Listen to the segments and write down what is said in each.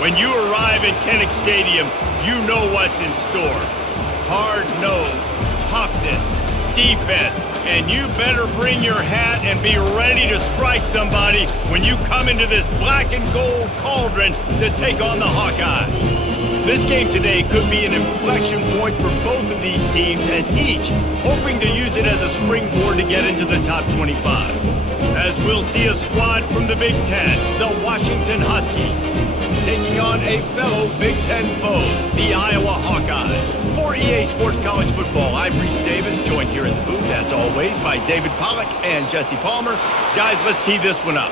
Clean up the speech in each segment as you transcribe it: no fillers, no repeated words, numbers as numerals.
When you arrive at Kinnick Stadium, you know what's in store. Hard nose, toughness, defense, and you better bring your hat and be ready to strike somebody when you come into this black and gold cauldron to take on the Hawkeyes. This game today could be an inflection point for both of these teams, as each hoping to use it as a springboard to get into the top 25. As we'll see a squad from the Big Ten, the Washington Huskies, taking on a fellow Big Ten foe, the Iowa Hawkeyes. For EA Sports College Football, I'm Reese Davis, joined here in the booth, as always, by David Pollack and Jesse Palmer. Guys, let's tee this one up.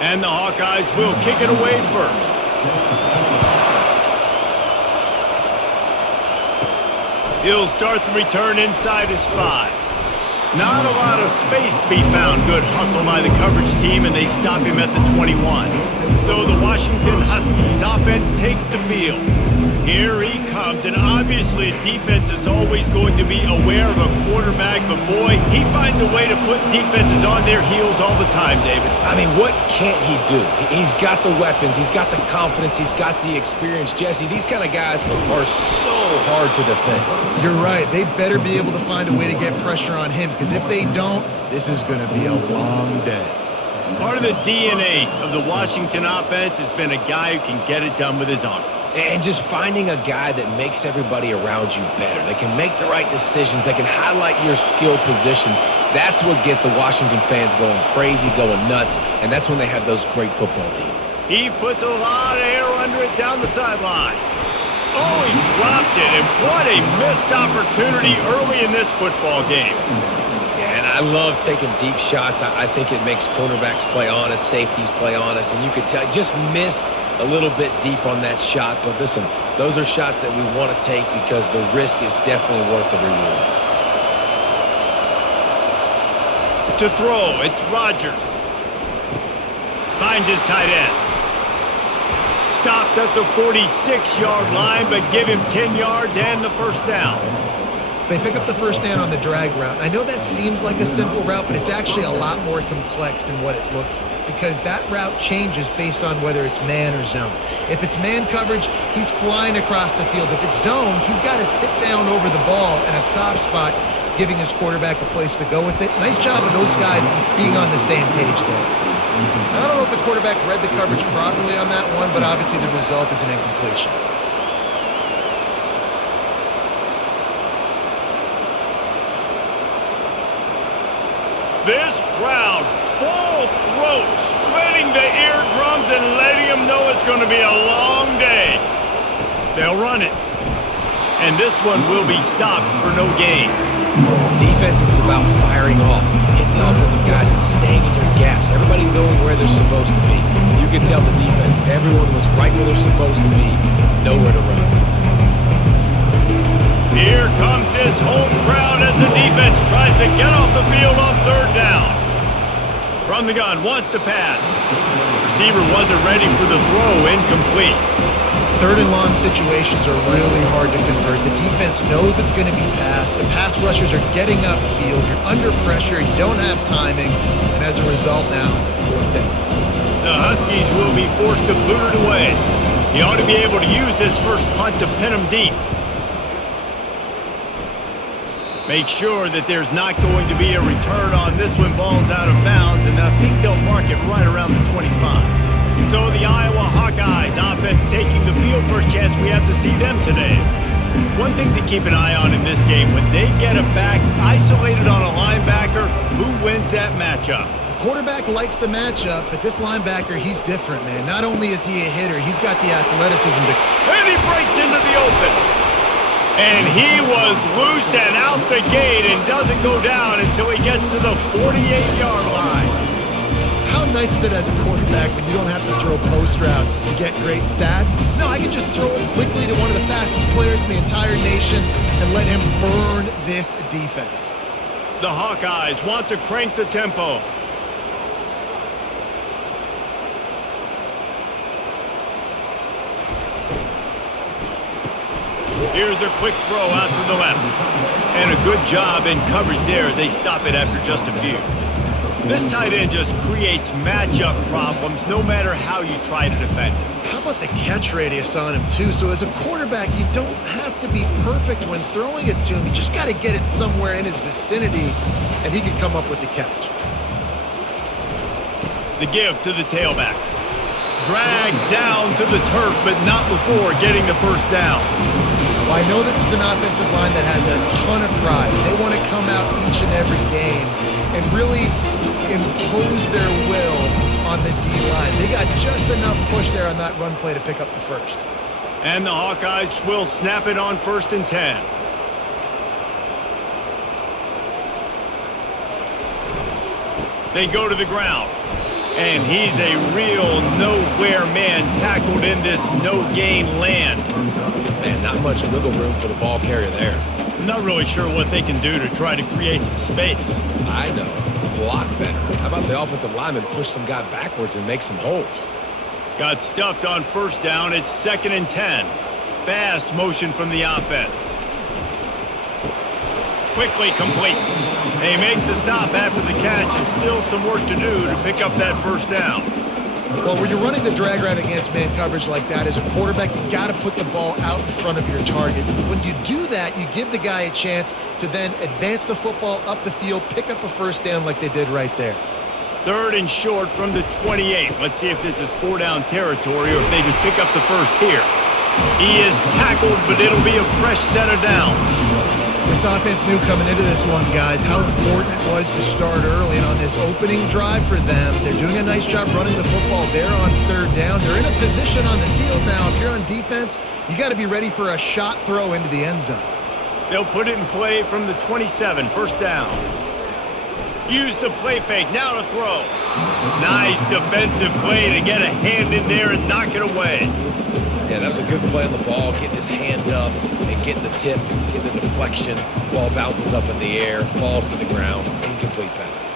And the Hawkeyes will kick it away first. He'll start the return inside his 5. Not a lot of space to be found. Good hustle by the coverage team, and they stop him at the 21. So the Washington Huskies offense takes the field. Here he comes, and obviously a defense is always going to be aware of a quarterback, but boy, he finds a way to put defenses on their heels all the time, David. I mean, what can't he do? He's got the weapons, he's got the confidence, he's got the experience. Jesse, these kind of guys are so hard to defend. You're right. They better be able to find a way to get pressure on him, because if they don't, this is going to be a long day. Part of the DNA of the Washington offense has been a guy who can get it done with his arm. And just finding a guy that makes everybody around you better. They can make the right decisions. They can highlight your skill positions. That's what get the Washington fans going crazy, going nuts, and that's when they have those great football teams. He puts a lot of air under it down the sideline. Oh, he dropped it, and what a missed opportunity early in this football game. Yeah, and I love taking deep shots. I think it makes cornerbacks play honest, safeties play honest, and you could tell just missed a little bit deep on that shot. But listen, those are shots that we want to take because the risk is definitely worth the reward. To throw, it's Rodgers. Finds his tight end. Stopped at the 46-yard line, but give him 10 yards and the first down. They pick up the first down on the drag route. I know that seems like a simple route, but it's actually a lot more complex than what it looks like, because that route changes based on whether it's man or zone. If it's man coverage, he's flying across the field. If it's zone, he's got to sit down over the ball in a soft spot, giving his quarterback a place to go with it. Nice job of those guys being on the same page there. I don't know if the quarterback read the coverage properly on that one, but obviously the result is an incompletion. This crowd, full throat, splitting the eardrums and letting them know it's going to be a long day. They'll run it. And this one will be stopped for no gain. Defense is about firing off, hitting the offensive guys and staying in your gaps. Everybody knowing where they're supposed to be. You can tell the defense, everyone was right where they're supposed to be, nowhere to run. Here comes this home crowd as the defense tries to get off the field on third down. From the gun, wants to pass. Receiver wasn't ready for the throw, incomplete. Third and long situations are really hard to convert. The defense knows it's going to be passed. The pass rushers are getting upfield. You're under pressure. You don't have timing. And as a result now, fourth down. The Huskies will be forced to boot it away. He ought to be able to use this first punt to pin him deep. Make sure that there's not going to be a return on this when ball's out of bounds, and I think they'll mark it right around the 25. So the Iowa Hawkeyes offense taking the field. First chance we have to see them today. One thing to keep an eye on in this game, when they get a back isolated on a linebacker, who wins that matchup? Quarterback likes the matchup, but this linebacker, he's different, man. Not only is he a hitter, he's got the athleticism to... And he breaks into the open. And he was loose and out the gate and doesn't go down until he gets to the 48-yard line. How nice is it as a quarterback when you don't have to throw post routes to get great stats? No, I can just throw it quickly to one of the fastest players in the entire nation and let him burn this defense. The Hawkeyes want to crank the tempo. Here's a quick throw out to the left. And a good job in coverage there as they stop it after just a few. This tight end just creates matchup problems no matter how you try to defend him. How about the catch radius on him, too? So as a quarterback, you don't have to be perfect when throwing it to him. You just got to get it somewhere in his vicinity, and he can come up with the catch. The give to the tailback. Dragged down to the turf, but not before getting the first down. Well, I know this is an offensive line that has a ton of pride. They want to come out each and every game and really impose their will on the D-line. They got just enough push there on that run play to pick up the first. And the Hawkeyes will snap it on 1st and 10. They go to the ground. And he's a real nowhere man tackled in this no-gain land. Man, not much wiggle room for the ball carrier there. I'm not really sure what they can do to try to create some space. I know. Block better. How about the offensive lineman push some guy backwards and make some holes? Got stuffed on 1st down. It's 2nd and 10. Fast motion from the offense. Quickly complete. They make the stop after the catch, and still some work to do to pick up that 1st down. Well, when you're running the drag route against man coverage like that, as a quarterback, you got to put the ball out in front of your target. When you do that, you give the guy a chance to then advance the football up the field, pick up a 1st down like they did right there. 3rd and short from the 28. Let's see if this is 4-down territory or if they just pick up the first here. He is tackled, but it'll be a fresh set of downs. This offense knew coming into this one, guys, how important it was to start early. And on this opening drive for them, they're doing a nice job running the football there on 3rd down. They're in a position on the field now. If you're on defense, you got to be ready for a shot throw into the end zone. They'll put it in play from the 27, 1st down. Use the play fake, now to throw. Nice defensive play to get a hand in there and knock it away. Yeah, that was a good play on the ball, getting his hand up and getting the tip, getting the deflection. Ball bounces up in the air, falls to the ground, incomplete pass.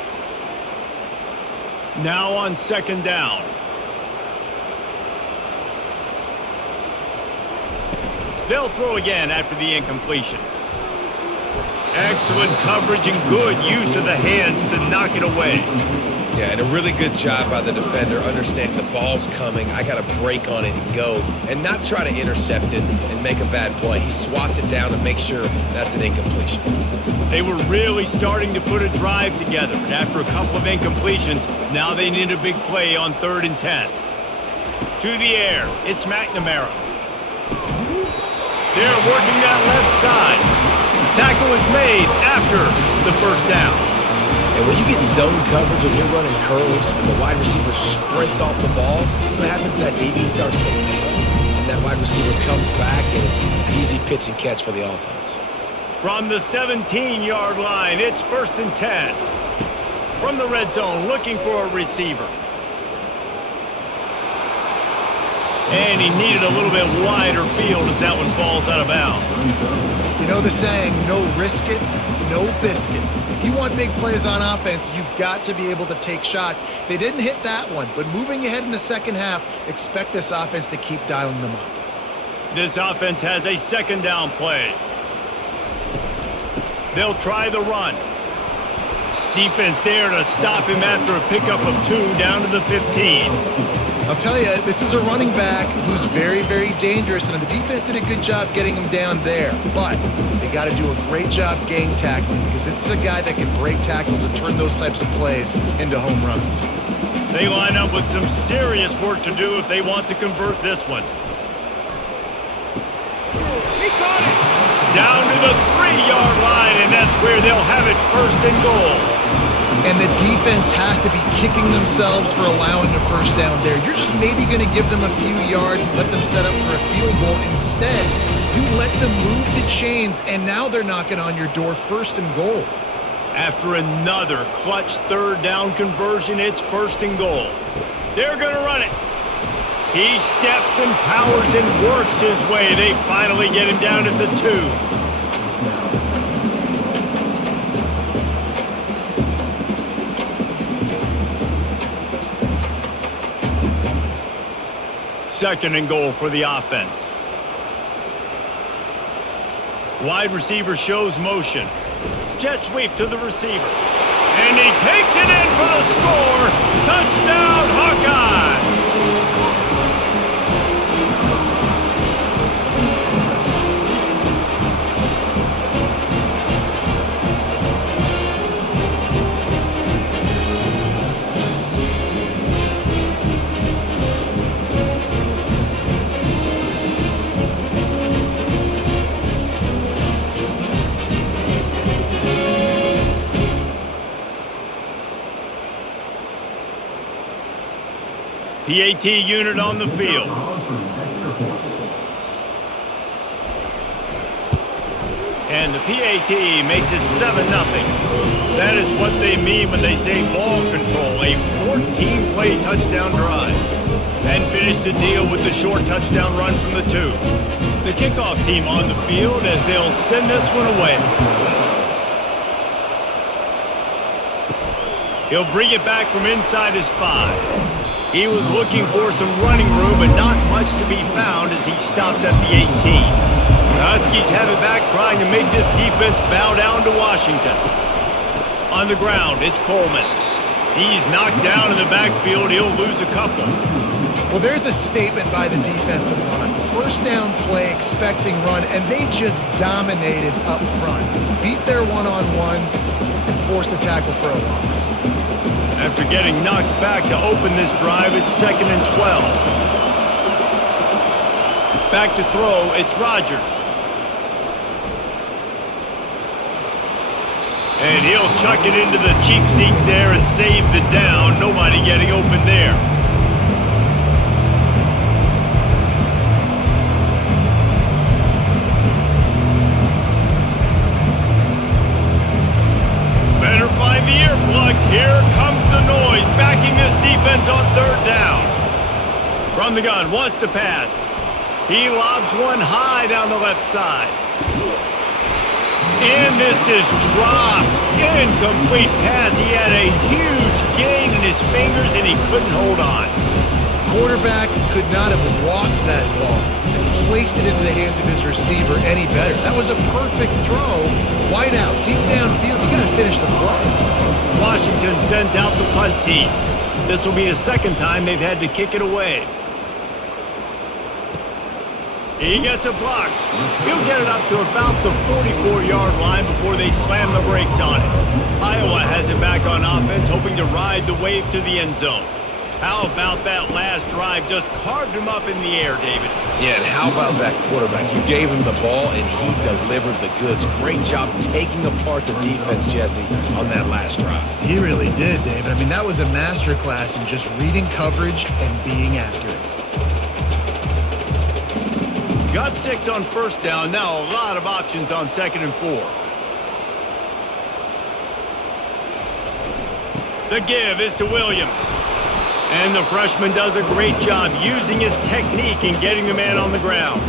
Now on 2nd down. They'll throw again after the incompletion. Excellent coverage and good use of the hands to knock it away. Yeah, and a really good job by the defender, understanding the ball's coming. I got to break on it and go, and not try to intercept it and make a bad play. He swats it down and makes sure that's an incompletion. They were really starting to put a drive together, but after a couple of incompletions, now they need a big play on 3rd and 10. To the air, it's McNamara. They're working that left side. Tackle is made after the 1st down. And when you get zone coverage and you're running curls and the wide receiver sprints off the ball, what happens is that DB starts to bail, and that wide receiver comes back, and it's an easy pitch and catch for the offense. From the 17-yard line, it's 1st and 10. From the red zone, looking for a receiver. And he needed a little bit wider field as that one falls out of bounds. You know the saying, no risk it, no biscuit. If you want big plays on offense, you've got to be able to take shots. They didn't hit that one, but moving ahead in the 2nd half, expect this offense to keep dialing them up. This offense has a 2nd down play. They'll try the run. Defense there to stop him after a pickup of 2 down to the 15. I'll tell you, this is a running back who's very, very dangerous, and the defense did a good job getting him down there. But they got to do a great job gang tackling, because this is a guy that can break tackles and turn those types of plays into home runs. They line up with some serious work to do if they want to convert this one. He caught it! Down to the 3-yard line, and that's where they'll have it 1st and goal. And the defense has to be kicking themselves for allowing a 1st down there. You're just maybe going to give them a few yards and let them set up for a field goal. Instead, you let them move the chains, and now they're knocking on your door 1st and goal. After another clutch 3rd down conversion, it's 1st and goal. They're going to run it. He steps and powers and works his way. They finally get him down at the 2. Second and goal for the offense. Wide receiver shows motion. Jet sweep to the receiver. And he takes it in for the score. Touchdown, Hawkeyes! PAT unit on the field. And the PAT makes it 7-0. That is what they mean when they say ball control. A 14-play touchdown drive. And finish the deal with the short touchdown run from the 2. The kickoff team on the field as they'll send this one away. He'll bring it back from inside his 5. He was looking for some running room, but not much to be found as he stopped at the 18. The Huskies have it back, trying to make this defense bow down to Washington. On the ground, it's Coleman. He's knocked down in the backfield. He'll lose a couple. Well, there's a statement by the defensive line. First down play, expecting run, and they just dominated up front. Beat their one-on-ones and forced a tackle for a loss. After getting knocked back to open this drive, it's 2nd and 12. Back to throw, it's Rodgers. And he'll chuck it into the cheap seats there and save the down. Nobody getting open there. Better find the earplugs. Here comes the noise, backing this defense on 3rd down. From the gun, wants to pass. He lobs one high down the left side. And this is dropped. Incomplete pass. He had a huge gain in his fingers and he couldn't hold on. Quarterback could not have walked that ball and placed it into the hands of his receiver any better. That was a perfect throw. Wide out, deep downfield. You got to finish the play. Washington sends out the punt team. This will be the 2nd time they've had to kick it away. He gets a block. He'll get it up to about the 44-yard line before they slam the brakes on it. Iowa has it back on offense, hoping to ride the wave to the end zone. How about that last drive? Just carved him up in the air, David. Yeah, and how about that quarterback? You gave him the ball, and he delivered the goods. Great job taking apart the defense, Jesse, on that last drive. He really did, David. I mean, that was a masterclass in just reading coverage and being accurate. Got 6 on 1st down. Now a lot of options on 2nd and 4. The give is to Williams. And the freshman does a great job using his technique and getting the man on the ground.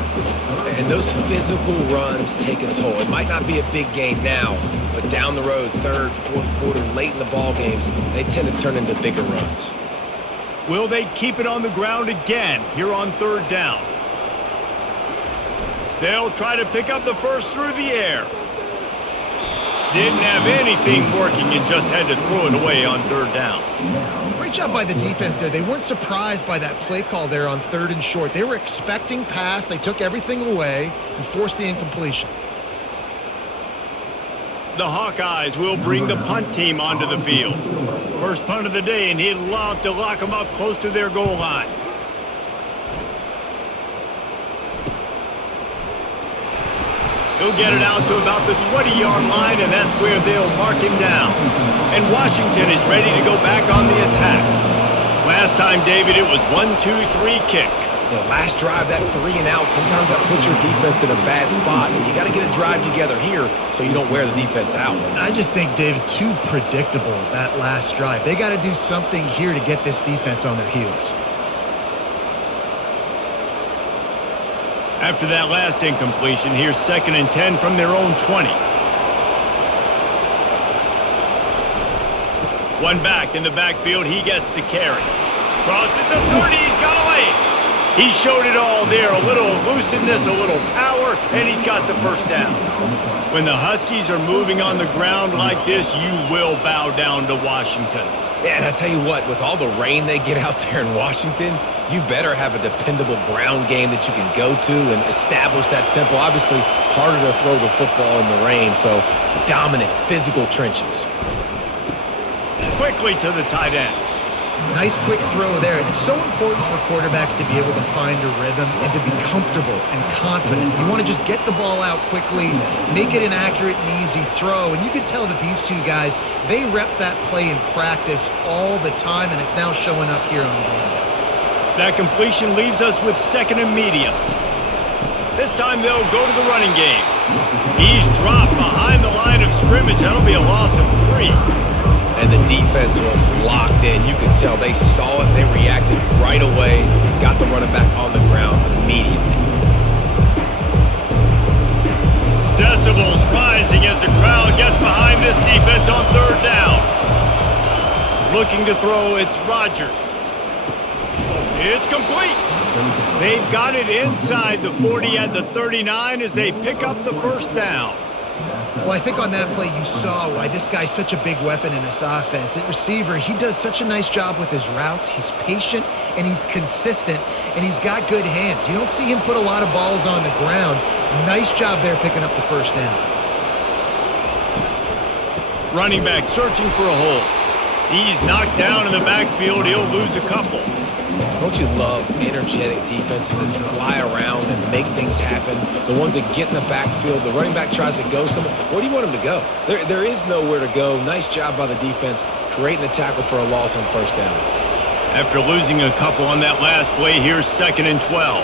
And those physical runs take a toll. It might not be a big gain now, but down the road, 3rd, 4th quarter, late in the ball games, they tend to turn into bigger runs. Will they keep it on the ground again here on 3rd down? They'll try to pick up the first through the air. Didn't have anything working and just had to throw it away on 3rd down. Great job by the defense there. They weren't surprised by that play call there on 3rd and short. They were expecting pass. They took everything away and forced the incompletion. The Hawkeyes will bring the punt team onto the field. First punt of the day, and he'd love to lock them up close to their goal line. He'll get it out to about the 20-yard line, and that's where they'll mark him down. And Washington is ready to go back on the attack. Last time, David, it was 1-2-3 kick. The last drive, that 3 and out, sometimes that puts your defense in a bad spot, and you got to get a drive together here so you don't wear the defense out. I just think, David, too predictable, that last drive. They got to do something here to get this defense on their heels. After that last incompletion, here's 2nd and 10 from their own 20. One back in the backfield, he gets to carry. Crosses the 30, he's got away. He showed it all there, a little elusiveness, a little power, and he's got the first down. When the Huskies are moving on the ground like this, you will bow down to Washington. Yeah, and I tell you what, with all the rain they get out there in Washington, you better have a dependable ground game that you can go to and establish that tempo. Obviously, harder to throw the football in the rain, so dominant, physical trenches. Quickly to the tight end. Nice quick throw there. And it's so important for quarterbacks to be able to find a rhythm and to be comfortable and confident. You want to just get the ball out quickly, make it an accurate and easy throw. And you can tell that these two guys, they rep that play in practice all the time, and it's now showing up here on game day. That completion leaves us with second and medium. This time they'll go to the running game. He's dropped behind the line of scrimmage. That'll be a loss of 3. And the defense was locked in. You could tell they saw it. They reacted right away. Got the running back on the ground immediately. Decibels rising as the crowd gets behind this defense on third down. Looking to throw, it's Rodgers. It's complete. They've got it inside the 40 at the 39 as they pick up the first down. Well, I think on that play you saw why this guy's such a big weapon in this offense. At receiver, he does such a nice job with his routes. He's patient, and he's consistent, and he's got good hands. You don't see him put a lot of balls on the ground. Nice job there picking up the first down. Running back searching for a hole. He's knocked down in the backfield. He'll lose a couple. Don't you love energetic defenses that fly around and make things happen? The ones that get in the backfield, the running back tries to go somewhere. Where do you want him to go? There is nowhere to go. Nice job by the defense creating the tackle for a loss on first down. After losing a couple on that last play, here's 2nd and 12.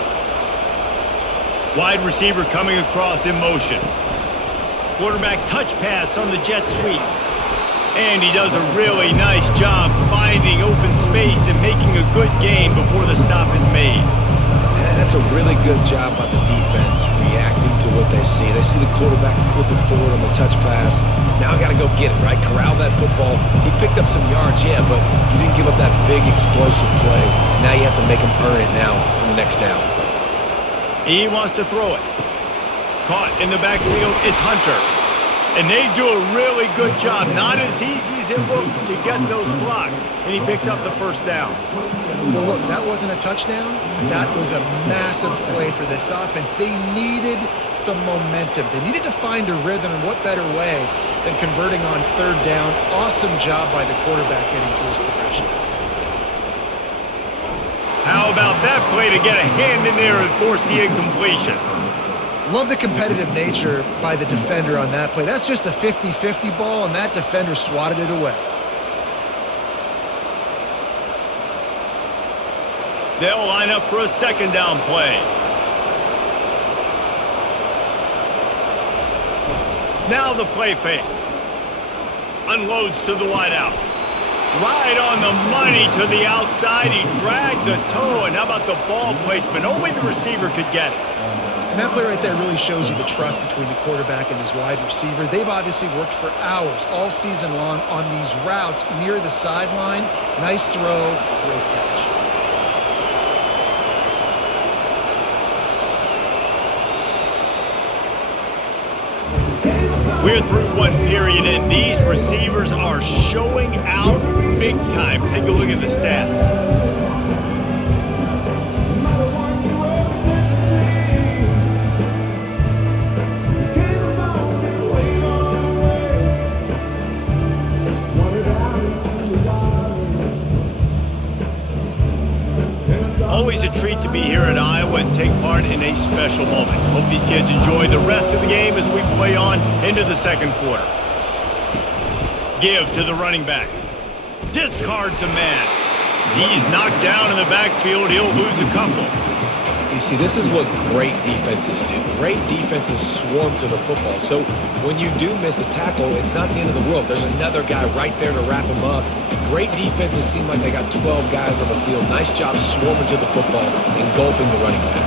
Wide receiver coming across in motion. Quarterback touch pass on the jet sweep. And he does a really nice job finding open space and making a good gain before the stop is made. And that's a really good job by the defense, reacting to what they see. They see the quarterback flipping forward on the touch pass. Now I got to go get it, right? Corral that football. He picked up some yards, yeah, but you didn't give up that big explosive play. And now you have to make him earn it now on the next down. He wants to throw it. Caught in the backfield, it's Hunter. And they do a really good job. Not as easy as it looks to get those blocks. And he picks up the first down. Well, look, that wasn't a touchdown. That was a massive play for this offense. They needed some momentum. They needed to find a rhythm, and what better way than converting on third down. Awesome job by the quarterback getting through his progression. How about that play to get a hand in there and force the incompletion? Love the competitive nature by the defender on that play. That's just a 50-50 ball, and that defender swatted it away. They'll line up for a second down play. Now the play fake. Unloads to the wideout. Right on the money to the outside. He dragged the toe, and how about the ball placement? Only the receiver could get it. And that play right there really shows you the trust between the quarterback and his wide receiver. They've obviously worked for hours all season long on these routes near the sideline. Nice throw, great catch. We're through one period, and these receivers are showing out big time. Take a look at the stats. Always a treat to be here at Iowa and take part in a special moment. Hope these kids enjoy the rest of the game as we play on into the second quarter. Give to the running back. Discards a man. He's knocked down in the backfield. He'll lose a couple. You see, this is what great defenses do. Great defenses swarm to the football. So when you do miss a tackle, it's not the end of the world. There's another guy right there to wrap him up. Great defenses seem like they got 12 guys on the field. Nice job swarming to the football, engulfing the running back.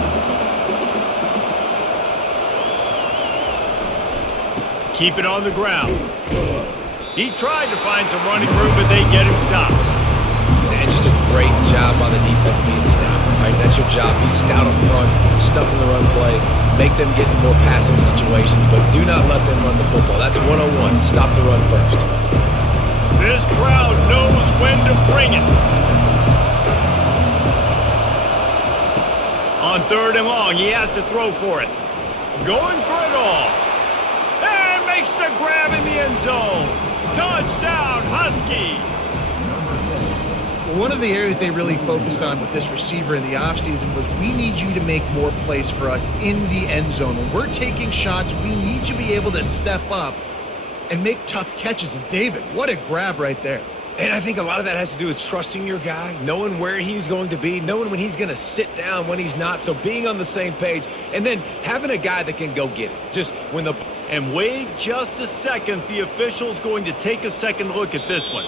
Keep it on the ground. He tried to find some running room, but they get him stopped. And just a great job by the defense being stout, right? That's your job. Be stout up front, stuff in the run play, make them get in more passing situations, but do not let them run the football. That's 101. Stop the run first. This crowd knows when to bring it. On 3rd and long, he has to throw for it. Going for it all. And makes the grab in the end zone. Touchdown, Huskies. One of the areas they really focused on with this receiver in the offseason was we need you to make more plays for us in the end zone. When we're taking shots, we need you to be able to step up and make tough catches. And David, what a grab right there. And I think a lot of that has to do with trusting your guy, knowing where he's going to be, knowing when he's going to sit down, when he's not. So being on the same page, and then having a guy that can go get it. Just when the... And wait just a second. The official's going to take a second look at this one.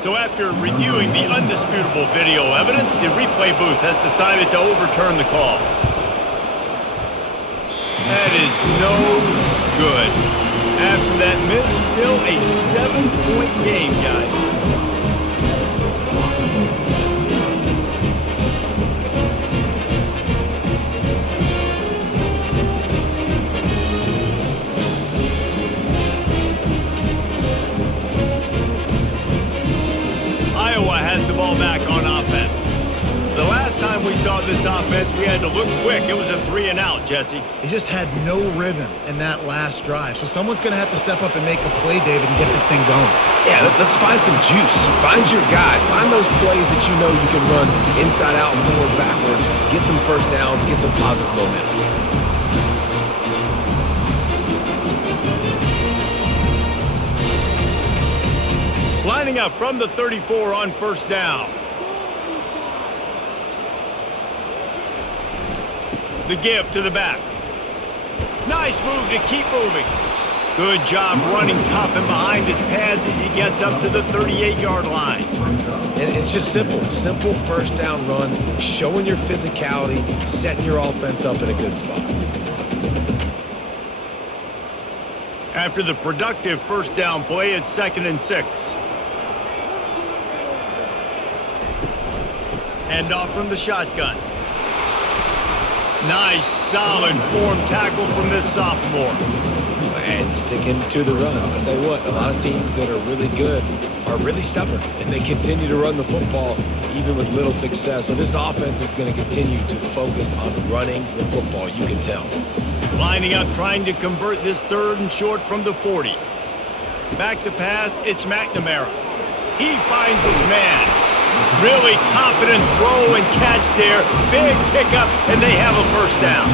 So after reviewing the undisputable video evidence, the replay booth has decided to overturn the call. That is no good. After that miss, still a 7-point game, guys. Iowa has the ball back on offense. The last time we saw this offense, we had to look quick. It was a 3-and-out, Jesse. They just had no rhythm in that last drive. So someone's going to have to step up and make a play, David, and get this thing going. Yeah, let's find some juice. Find your guy. Find those plays that you know you can run inside out, forward, backwards. Get some first downs. Get some positive momentum. Lining up from the 34 on 1st down. The give to the back. Nice move to keep moving. Good job running tough and behind his pads as he gets up to the 38-yard line. And it's just simple. Simple first down run, showing your physicality, setting your offense up in a good spot. After the productive first down play, it's 2nd and 6. Hand off from the shotgun. Nice, solid form tackle from this sophomore. And sticking to the run. I'll tell you what, a lot of teams that are really good are really stubborn, and they continue to run the football even with little success. So this offense is going to continue to focus on running the football, you can tell. Lining up, trying to convert this 3rd and short from the 40. Back to pass, it's McNamara. He finds his man. Really confident throw and catch there. Big pickup, and they have a first down.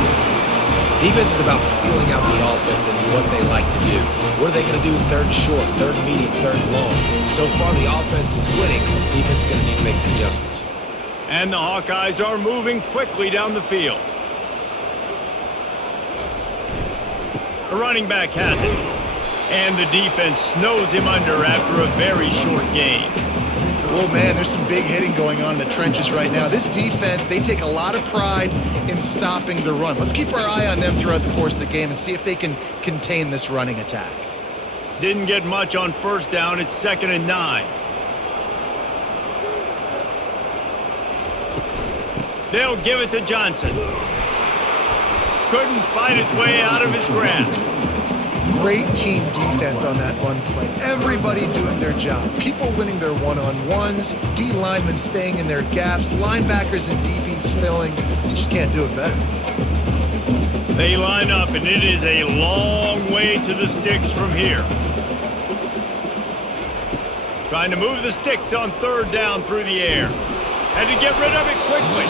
Defense is about feeling out the offense and what they like to do. What are they going to do 3rd and short, 3rd and medium, 3rd and long? So far, the offense is winning. Defense is going to need to make some adjustments. And the Hawkeyes are moving quickly down the field. The running back has it. And the defense snows him under after a very short gain. Oh, man, there's some big hitting going on in the trenches right now. This defense, they take a lot of pride in stopping the run. Let's keep our eye on them throughout the course of the game and see if they can contain this running attack. Didn't get much on first down. It's 2nd and 9. They'll give it to Johnson. Couldn't fight his way out of his grasp. Great team defense on that run play. Everybody doing their job. People winning their one-on-ones, D linemen staying in their gaps, linebackers and DBs filling. You just can't do it better. They line up, and it is a long way to the sticks from here. Trying to move the sticks on 3rd down through the air. Had to get rid of it quickly.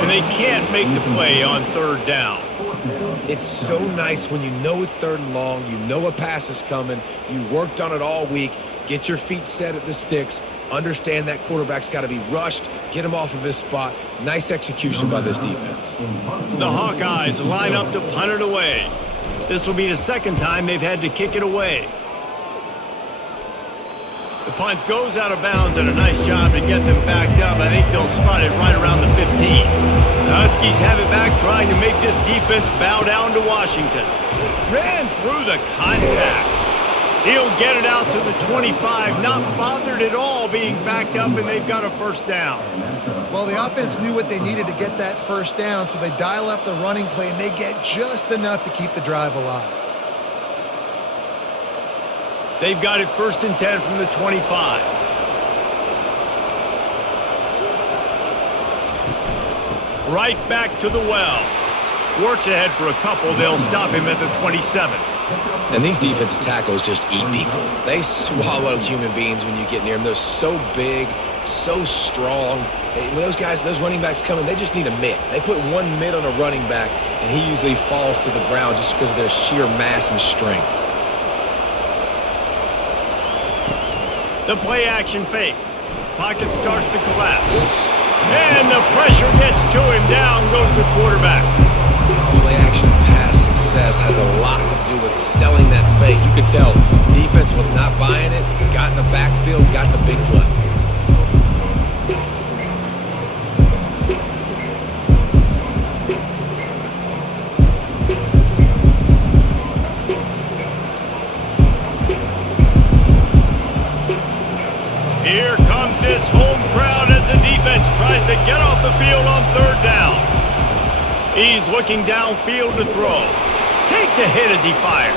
And they can't make the play on 3rd down. It's so nice when you know it's 3rd and long, you know a pass is coming, you worked on it all week, get your feet set at the sticks, understand that quarterback's got to be rushed, get him off of his spot. Nice execution by this defense. The Hawkeyes line up to punt it away. This will be the 2nd time they've had to kick it away. The punt goes out of bounds, and a nice job to get them backed up. I think they'll spot it right around the 15. The Huskies have it back, trying to make this defense bow down to Washington. Ran through the contact. He'll get it out to the 25, not bothered at all being backed up, and they've got a first down. Well, the offense knew what they needed to get that first down, so they dial up the running play, and they get just enough to keep the drive alive. They've got it 1st and 10 from the 25. Right back to the well. Works ahead for a couple. They'll stop him at the 27. And these defensive tackles just eat people. They swallow human beings when you get near them. They're so big, so strong. When those guys, those running backs come in, they just need a mitt. They put one mitt on a running back, and he usually falls to the ground just because of their sheer mass and strength. The play action fake. Pocket starts to collapse. And the pressure gets to him. Down goes the quarterback. Play action pass success has a lot to do with selling that fake. You could tell defense was not buying it, got in the backfield, got the big play. Here comes this home crowd as the defense tries to get off the field on 3rd down. He's looking downfield to throw. Takes a hit as he fires.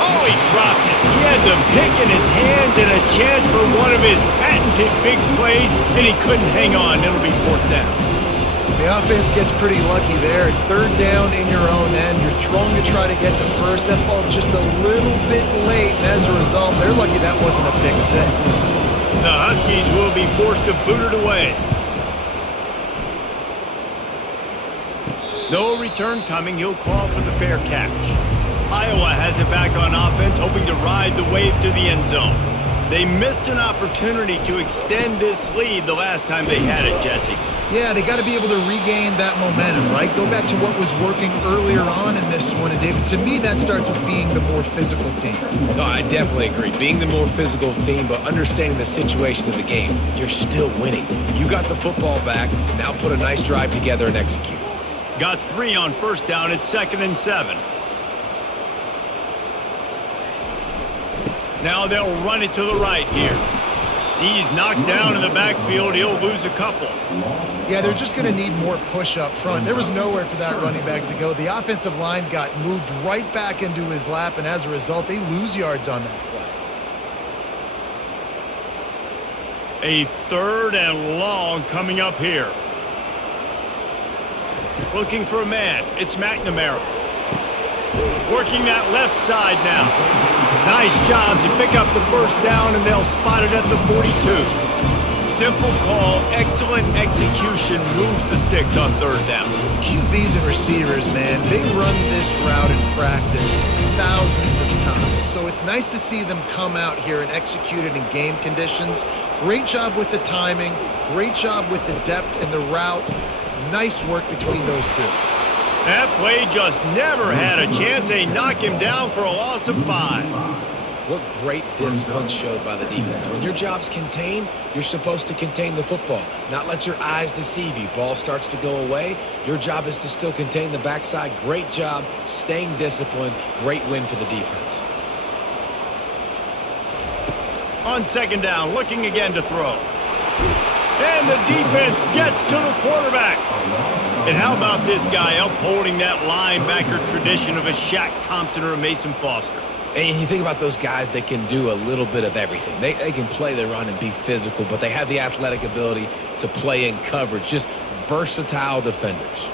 Oh, he dropped it. He had the pick in his hands and a chance for one of his patented big plays, and he couldn't hang on. It'll be 4th down. The offense gets pretty lucky there. 3rd down in your own end. You're throwing to try to get the first. That ball just a little bit late, and as a result, they're lucky that wasn't a pick 6. The Huskies will be forced to boot it away. No return coming. He'll call for the fair catch. Iowa has it back on offense, hoping to ride the wave to the end zone. They missed an opportunity to extend this lead the last time they had it, Jesse. Yeah, they got to be able to regain that momentum, right? Go back to what was working earlier on in this one. And David, to me, that starts with being the more physical team. No, I definitely agree. Being the more physical team, but understanding the situation of the game. You're still winning. You got the football back. Now put a nice drive together and execute. Got 3 on 1st down. It's 2nd and 7. Now they'll run it to the right here. He's knocked down in the backfield. He'll lose a couple. Yeah, they're just going to need more push up front. There was nowhere for that running back to go. The offensive line got moved right back into his lap, and as a result, they lose yards on that play. A 3rd and long coming up here. Looking for a man. It's McNamara. Working that left side now. Nice job to pick up the first down, and they'll spot it at the 42. Simple call, excellent execution, moves the sticks on 3rd down. These QBs and receivers, man, they run this route in practice thousands of times. So it's nice to see them come out here and execute it in game conditions. Great job with the timing, great job with the depth and the route. Nice work between those two. That play just never had a chance. They knock him down for a loss of 5. What great discipline showed by the defense. When your job's contained, you're supposed to contain the football, not let your eyes deceive you. Ball starts to go away. Your job is to still contain the backside. Great job staying disciplined. Great win for the defense. On 2nd down, looking again to throw. And the defense gets to the quarterback. And how about this guy upholding that linebacker tradition of a Shaq Thompson or a Mason Foster? And you think about those guys that can do a little bit of everything. They can play the run and be physical, but they have the athletic ability to play in coverage. Just versatile defenders.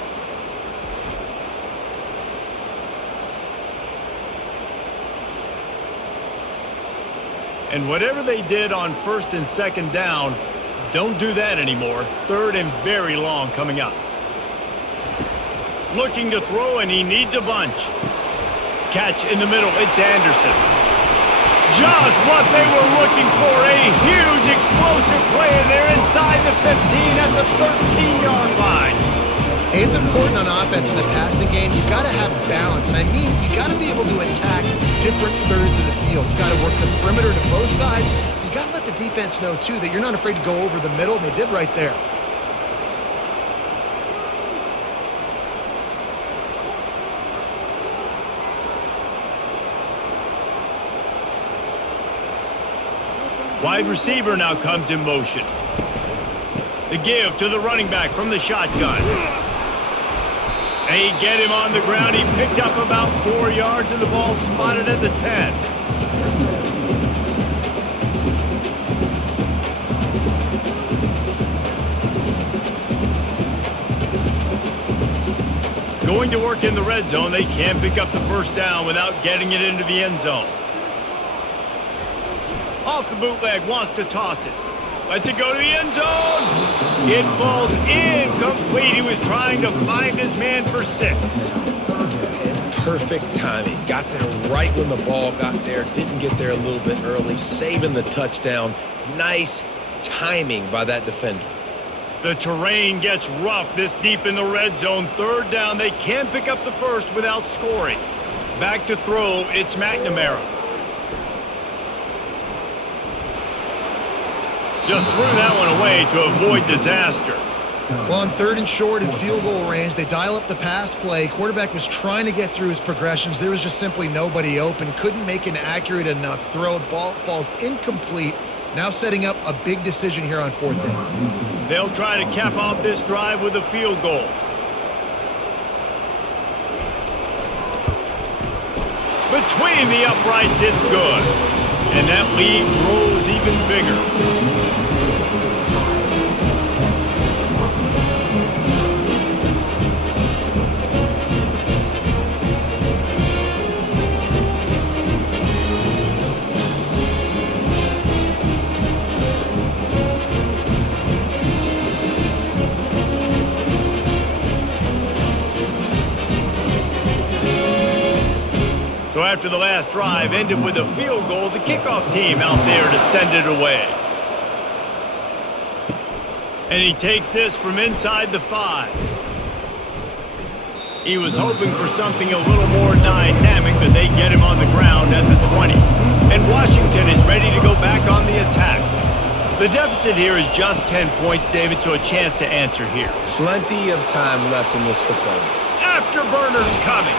And whatever they did on 1st and 2nd down, don't do that anymore. 3rd and very long coming up. Looking to throw, and he needs a bunch. Catch in the middle. It's Anderson. Just what they were looking for. A huge explosive play, and they're inside the 15 at the 13-yard line. Hey, it's important on offense in the passing game. You've got to have balance. And I mean, you got to be able to attack different thirds of the field. You got to work the perimeter to both sides. You got to let the defense know, too, that you're not afraid to go over the middle, and they did right there. Wide receiver now comes in motion. The give to the running back from the shotgun. They get him on the ground. He picked up about 4 yards, and the ball spotted at the 10. Going to work in the red zone, they can't pick up the first down without getting it into the end zone. Off the bootleg, wants to toss it. Lets it go to the end zone. It falls incomplete. He was trying to find his man for 6. And perfect timing. Got there right when the ball got there. Didn't get there a little bit early. Saving the touchdown. Nice timing by that defender. The terrain gets rough this deep in the red zone. Third down, they can't pick up the first without scoring. Back to throw, it's McNamara. Just threw that one away to avoid disaster. Well, on 3rd and short and field goal range, they dial up the pass play. Quarterback was trying to get through his progressions. There was just simply nobody open. Couldn't make an accurate enough throw. Ball falls incomplete. Now setting up a big decision here on 4th down. They'll try to cap off this drive with a field goal. Between the uprights, it's good. And that lead grows even bigger. So after the last drive ended with a field goal, the kickoff team out there to send it away. And he takes this from inside the 5. He was hoping for something a little more dynamic, but they get him on the ground at the 20. And Washington is ready to go back on the attack. The deficit here is just 10 points, David, so a chance to answer here. Plenty of time left in this football game. Afterburners coming.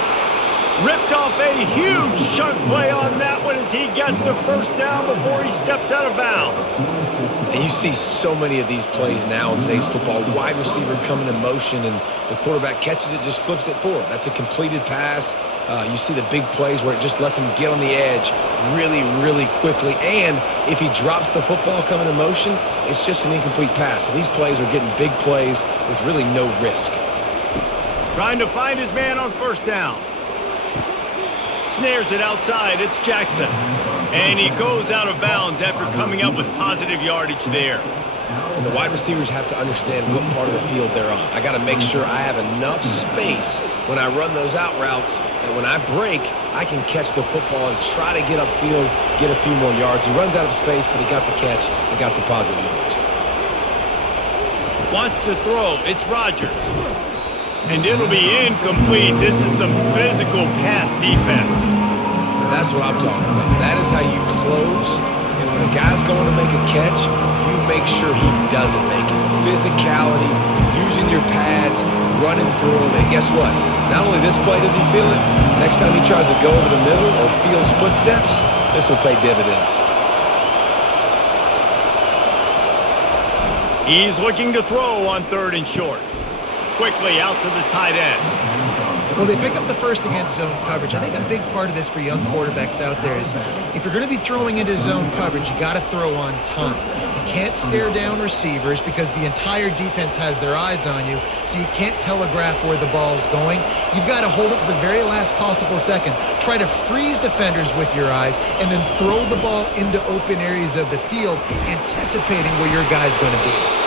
Ripped off a huge chunk play on that one as he gets the first down before he steps out of bounds. And you see so many of these plays now in today's football. Wide receiver coming in motion, and the quarterback catches it, just flips it forward. That's a completed pass. You see the big plays where it just lets him get on the edge really, really quickly. And if he drops the football coming in motion, it's just an incomplete pass. So these plays are getting big plays with really no risk. Trying to find his man on first down. Snares it outside. It's Jackson. And he goes out of bounds after coming up with positive yardage there. And the wide receivers have to understand what part of the field they're on. I got to make sure I have enough space when I run those out routes that when I break, I can catch the football and try to get upfield, get a few more yards. He runs out of space, but he got the catch and got some positive yards. Wants to throw. It's Rodgers. And it'll be incomplete. This is some physical pass defense. That's what I'm talking about. That is how you close. And when a guy's going to make a catch, you make sure he doesn't make it. Physicality, using your pads, running through him. And guess what? Not only this play does he feel it, next time he tries to go over the middle or feels footsteps, this will pay dividends. He's looking to throw on 3rd and short. Quickly out to the tight end. Well, they pick up the first against zone coverage. I think a big part of this for young quarterbacks out there is if you're going to be throwing into zone coverage, you got to throw on time. You can't stare down receivers because the entire defense has their eyes on you, so you can't telegraph where the ball's going. You've got to hold it to the very last possible second. Try to freeze defenders with your eyes and then throw the ball into open areas of the field, anticipating where your guy's going to be.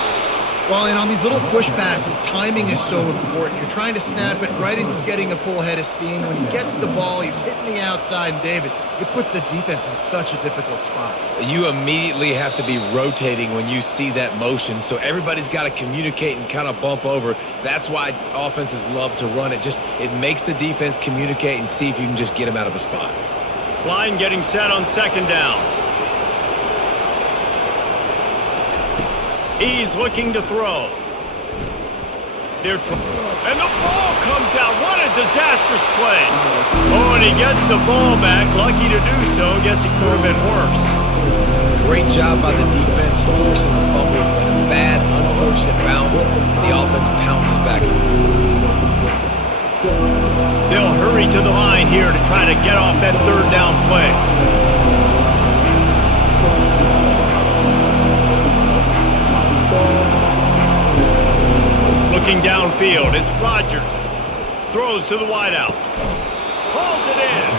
Well, and on these little push passes, timing is so important. You're trying to snap it right as he's getting a full head of steam. When he gets the ball, he's hitting the outside, and David, it puts the defense in such a difficult spot. You immediately have to be rotating when you see that motion, so everybody's got to communicate and kind of bump over. That's why offenses love to run it. It makes the defense communicate and see if you can just get him out of a spot. Line getting set on 2nd down. He's looking to throw. And the ball comes out. What a disastrous play. Oh, and he gets the ball back. Lucky to do so. Guess it could have been worse. Great job by the defense forcing the fumble, but a bad, unfortunate bounce, and the offense pounces back on it. They'll hurry to the line here to try to get off that third down play. Looking downfield, it's Rodgers. Throws to the wideout. Hauls it in.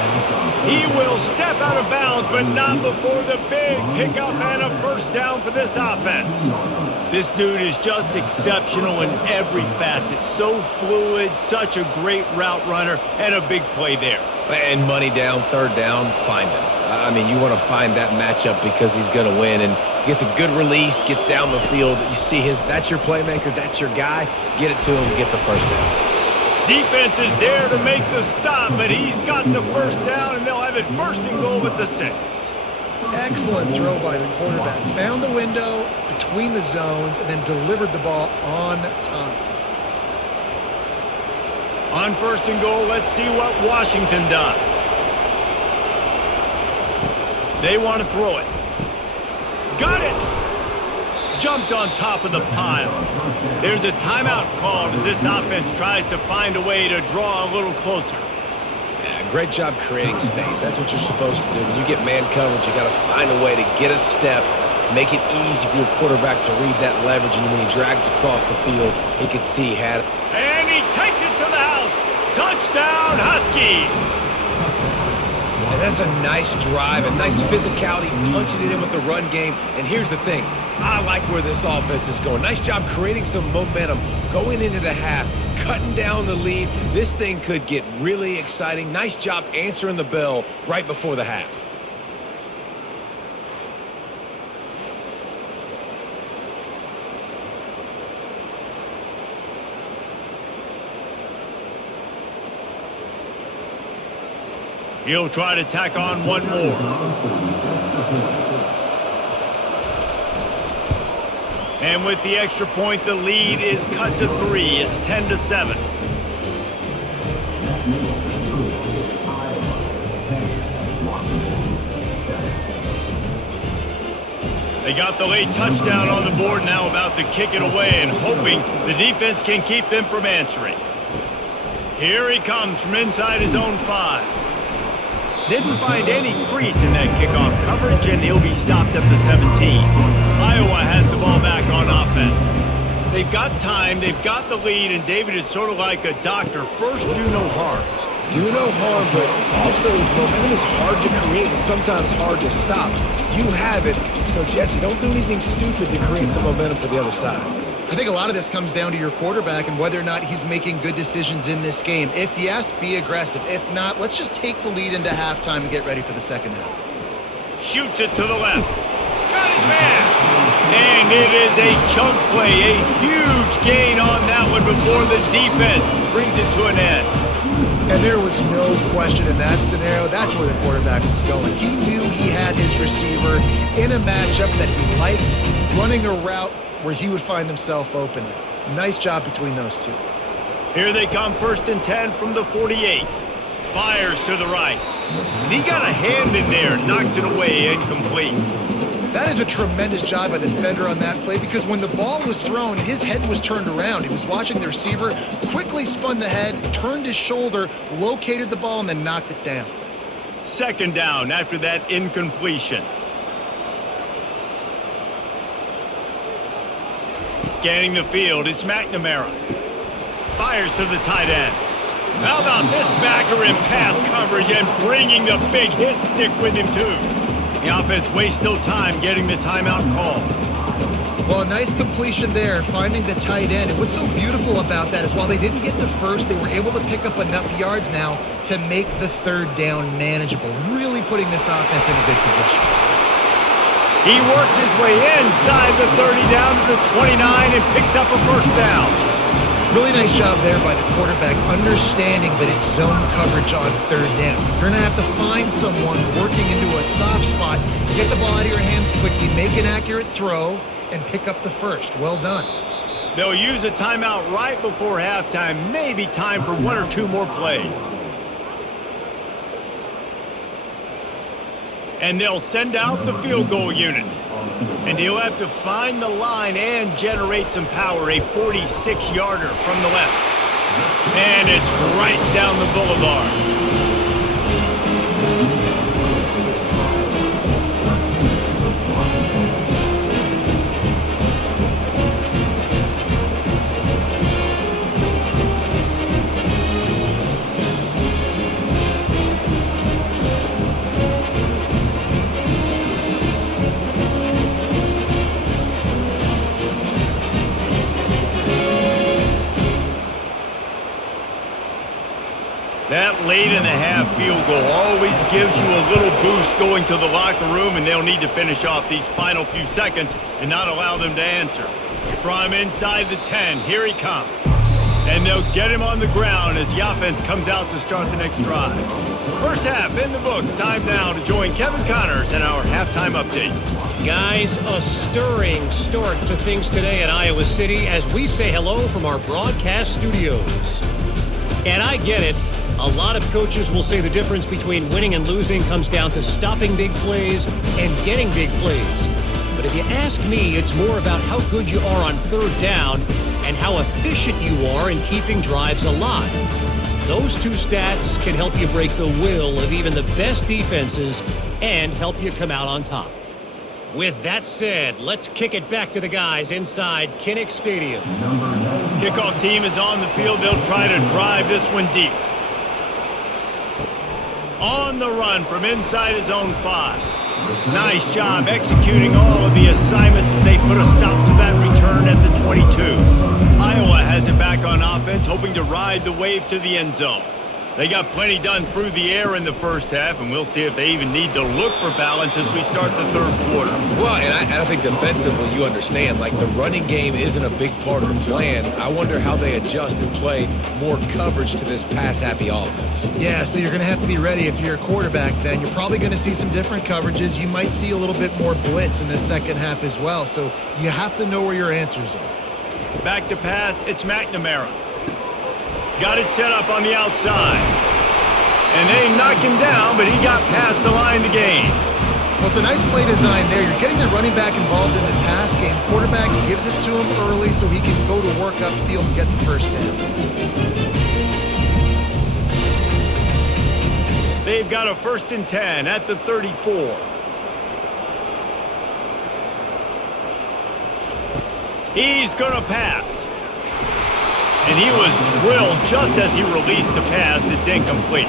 He will step out of bounds, but not before the big pickup and a first down for this offense. This dude is just exceptional in every facet. So fluid, such a great route runner, and a big play there. And money down, third down, find him. I mean, you want to find that matchup because he's going to win. And gets a good release, gets down the field. You see that's your playmaker, that's your guy. Get it to him, get the first down. Defense is there to make the stop, but he's got the first down, and they'll have it first and goal at the 6. Excellent throw by the quarterback. Found the window between the zones and then delivered the ball on time. On first and goal, let's see what Washington does. They want to throw it. Got it! Jumped on top of the pile. There's a timeout called as this offense tries to find a way to draw a little closer. Yeah, great job creating space. That's what you're supposed to do. When you get man coverage, you got to find a way to get a step, make it easy for your quarterback to read that leverage, and when he drags across the field, he can see he had it. And he takes it to the house. Touchdown, Huskies! And that's a nice drive, a nice physicality, punching it in with the run game. And here's the thing. I like where this offense is going. Nice job creating some momentum, going into the half, cutting down the lead. This thing could get really exciting. Nice job answering the bell right before the half. He'll try to tack on one more. And with the extra point, the lead is cut to 3. It's 10-7. They got the late touchdown on the board, now about to kick it away and hoping the defense can keep them from answering. Here he comes from inside his own 5. Didn't find any crease in that kickoff coverage, and he'll be stopped at the 17. Iowa has the ball back on offense. They've got time, they've got the lead, and David is sort of like a doctor. First, do no harm. Do no harm, but also momentum is hard to create and sometimes hard to stop. You have it, so Jesse, don't do anything stupid to create some momentum for the other side. I think a lot of this comes down to your quarterback and whether or not he's making good decisions in this game. If yes, be aggressive. If not, let's just take the lead into halftime and get ready for the second half. Shoots it to the left. Got his man. And it is a chunk play, a huge gain on that one before the defense brings it to an end. And there was no question in that scenario. That's where the quarterback was going. He knew he had his receiver in a matchup that he liked, running a route where he would find himself open. Nice job between those two. Here they come, first and 10 from the 48. Fires to the right. And he got a hand in there, knocks it away, incomplete. That is a tremendous job by the defender on that play because when the ball was thrown, his head was turned around. He was watching the receiver, quickly spun the head, turned his shoulder, located the ball, and then knocked it down. Second down after that incompletion. Scanning the field, it's McNamara. Fires to the tight end. How about this backer in pass coverage and bringing the big hit stick with him too? The offense wastes no time getting the timeout called. Well, a nice completion there, finding the tight end. And what's so beautiful about that is while they didn't get the first, they were able to pick up enough yards now to make the third down manageable, really putting this offense in a good position. He works his way inside the 30 down to the 29 and picks up a first down. Really nice job there by the quarterback, understanding that it's zone coverage on third down. You're going to have to find someone working into a soft spot, get the ball out of your hands quickly, make an accurate throw, and pick up the first. Well done. They'll use a timeout right before halftime, maybe time for 1 or 2 more plays. And they'll send out the field goal unit. And he'll have to find the line and generate some power. A 46-yarder from the left. And it's right down the boulevard. That late in the half field goal always gives you a little boost going to the locker room, and they'll need to finish off these final few seconds and not allow them to answer. From inside the 10, here he comes. And they'll get him on the ground as the offense comes out to start the next drive. First half in the books. Time now to join Kevin Connors in our halftime update. Guys, a stirring start to things today in Iowa City as we say hello from our broadcast studios. And I get it. A lot of coaches will say the difference between winning and losing comes down to stopping big plays and getting big plays. But if you ask me, it's more about how good you are on third down and how efficient you are in keeping drives alive. Those two stats can help you break the will of even the best defenses and help you come out on top. With that said, let's kick it back to the guys inside Kinnick Stadium. Kickoff team is on the field. They'll try to drive this one deep. On the run from inside his own 5. Nice job executing all of the assignments as they put a stop to that return at the 22. Iowa has it back on offense, hoping to ride the wave to the end zone. They got plenty done through the air in the first half, and we'll see if they even need to look for balance as we start the third quarter. Well, and I think defensively, you understand, like the running game isn't a big part of the plan. I wonder how they adjust and play more coverage to this pass-happy offense. Yeah, so you're going to have to be ready if you're a quarterback then. You're probably going to see some different coverages. You might see a little bit more blitz in the second half as well, so you have to know where your answers are. Back to pass, it's McNamara. Got it set up on the outside. And they knocked him down, but he got past the line to gain. Well, it's a nice play design there. You're getting the running back involved in the pass game. Quarterback gives it to him early so he can go to work upfield and get the first down. They've got a 1st and 10 at the 34. He's going to pass. And he was drilled just as he released the pass. It's incomplete.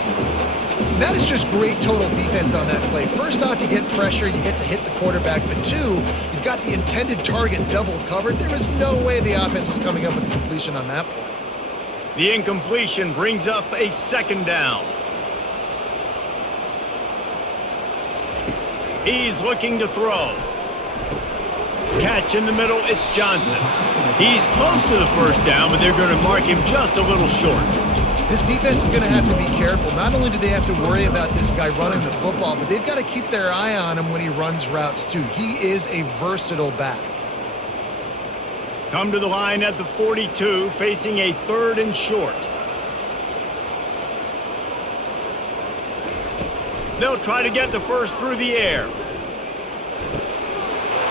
That is just great total defense on that play. First off, you get pressure, you get to hit the quarterback. But two, you've got the intended target double covered. There was no way the offense was coming up with a completion on that play. The incompletion brings up a 2nd down. He's looking to throw. Catch in the middle, it's Johnson. He's close to the first down, but they're going to mark him just a little short. This defense is going to have to be careful. Not only do they have to worry about this guy running the football, but they've got to keep their eye on him when he runs routes too. He is a versatile back. Come to the line at the 42, facing a 3rd and short. They'll try to get the first through the air.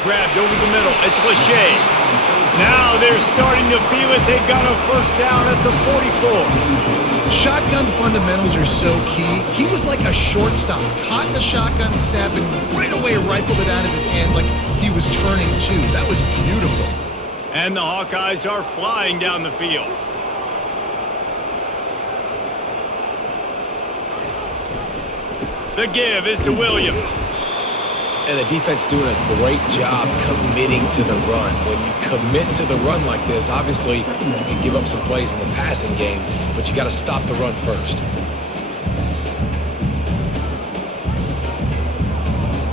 Grabbed over the middle. It's Lachey. Now they're starting to feel it. They've got a 1st down at the 44. Shotgun fundamentals are so key. He was like a shortstop. Caught the shotgun snap and right away rifled it out of his hands like he was turning two. That was beautiful. And the Hawkeyes are flying down the field. The give is to Williams. And the defense doing a great job committing to the run. When you commit to the run like this, obviously you can give up some plays in the passing game, but you got to stop the run first.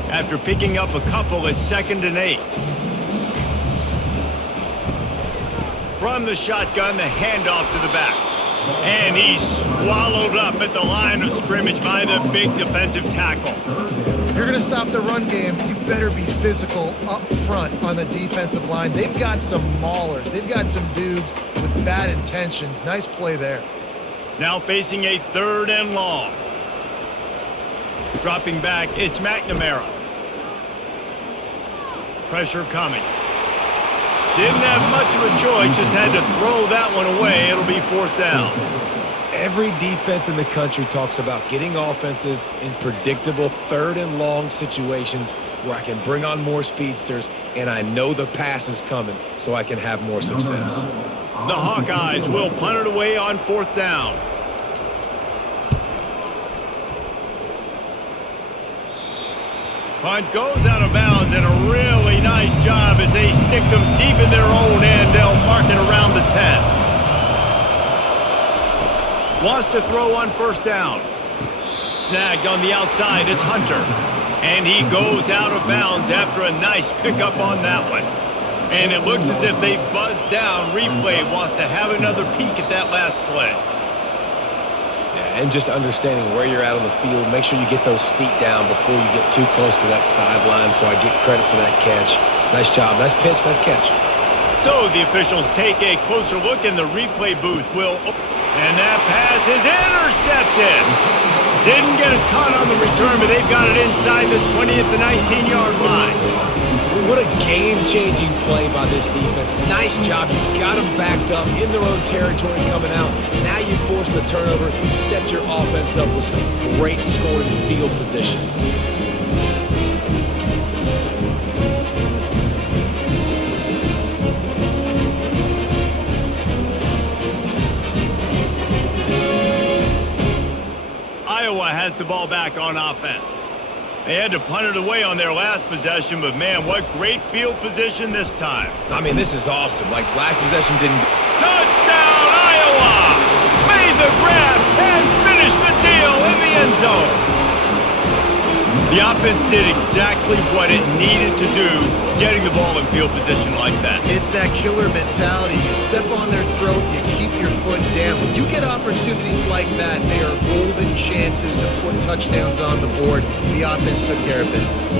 After picking up a couple, it's 2nd and 8. From the shotgun, the handoff to the back. And he's swallowed up at the line of scrimmage by the big defensive tackle. If you're going to stop the run game, you better be physical up front on the defensive line. They've got some maulers. They've got some dudes with bad intentions. Nice play there. Now facing a 3rd and long. Dropping back, it's McNamara. Pressure coming. Didn't have much of a choice, just had to throw that one away. It'll be 4th down. Every defense in the country talks about getting offenses in predictable 3rd and long situations where I can bring on more speedsters and I know the pass is coming so I can have more success. The Hawkeyes will punt it away on 4th down. Punt goes out of bounds, and a really nice job as they stick them deep in their own end. They'll mark it around the 10. Wants to throw on 1st down. Snagged on the outside, it's Hunter. And he goes out of bounds after a nice pickup on that one. And it looks as if they've buzzed down. Replay wants to have another peek at that last play. Yeah, and just understanding where you're at on the field, make sure you get those feet down before you get too close to that sideline, so I get credit for that catch. Nice job, nice pitch, nice catch. So the officials take a closer look, and the replay booth will... And that pass is intercepted. Didn't get a ton on the return, but they've got it inside the 20 at the 19-yard line. What a game-changing play by this defense. Nice job. You got them backed up in their own territory coming out. Now you force the turnover, set your offense up with some great scoring field position. Iowa has the ball back on offense. They had to punt it away on their last possession, but man, what great field position this time. I mean, this is awesome. Like, last possession didn't... Touchdown, Iowa! Made the grab and finished the deal in the end zone. The offense did exactly what it needed to do, getting the ball in field position like that. It's that killer mentality. You step on their throat, you keep your foot down. When you get opportunities like that, they are golden chances to put touchdowns on the board. The offense took care of business.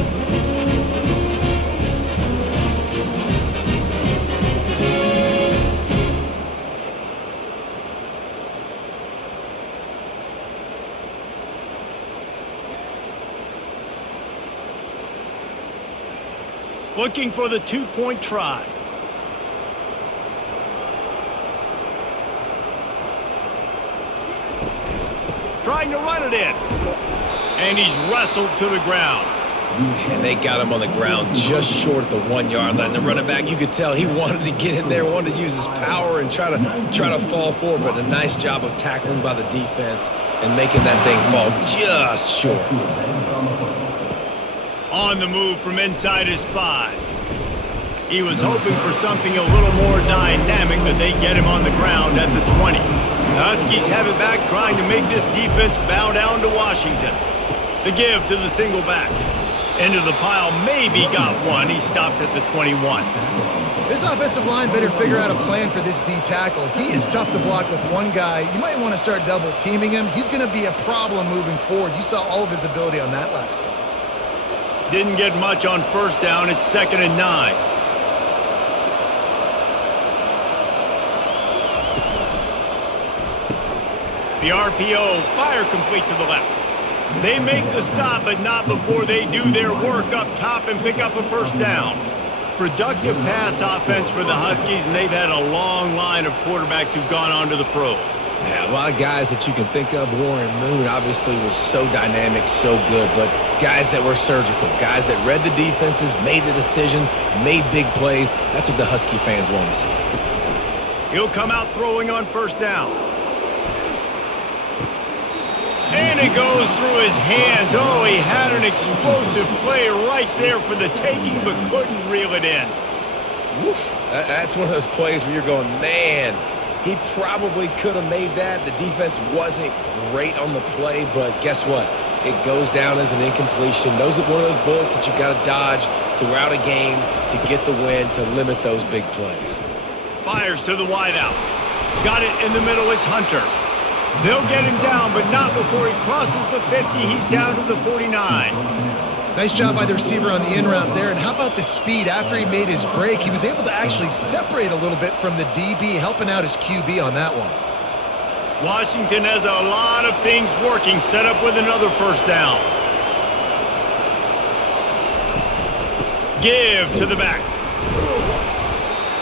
Looking for the two-point try. Trying to run it in. And he's wrestled to the ground. And they got him on the ground just short of the 1-yard line. The running back, you could tell he wanted to get in there, wanted to use his power and try to fall forward, but a nice job of tackling by the defense and making that thing fall just short. On the move from inside his 5. He was hoping for something a little more dynamic, but they get him on the ground at the 20. The Huskies have it back, trying to make this defense bow down to Washington. The give to the single back. Into the pile, maybe got one. He stopped at the 21. This offensive line better figure out a plan for this D tackle. He is tough to block with one guy. You might want to start double teaming him. He's going to be a problem moving forward. You saw all of his ability on that last play. Didn't get much on first down. It's 2nd and 9. The RPO, fire complete to the left. They make the stop, but not before they do their work up top and pick up a first down. Productive pass offense for the Huskies, and they've had a long line of quarterbacks who've gone on to the pros. Yeah, a lot of guys that you can think of. Warren Moon obviously was so dynamic, so good, but guys that were surgical, guys that read the defenses, made the decision, made big plays. That's what the Husky fans want to see. He'll come out throwing on first down. And it goes through his hands. Oh, he had an explosive play right there for the taking, but couldn't reel it in. Woof. That's one of those plays where you're going, man, he probably could have made that. The defense wasn't great on the play, but guess what? It goes down as an incompletion. Those are one of those bullets that you got to dodge throughout a game to get the win, to limit those big plays. Fires to the wideout. Got it in the middle. It's Hunter. They'll get him down, but not before he crosses the 50. He's down to the 49. Nice job by the receiver on the in route there. And how about the speed? After he made his break, he was able to actually separate a little bit from the DB, helping out his QB on that one. Washington has a lot of things working, set up with another first down. Give to the back.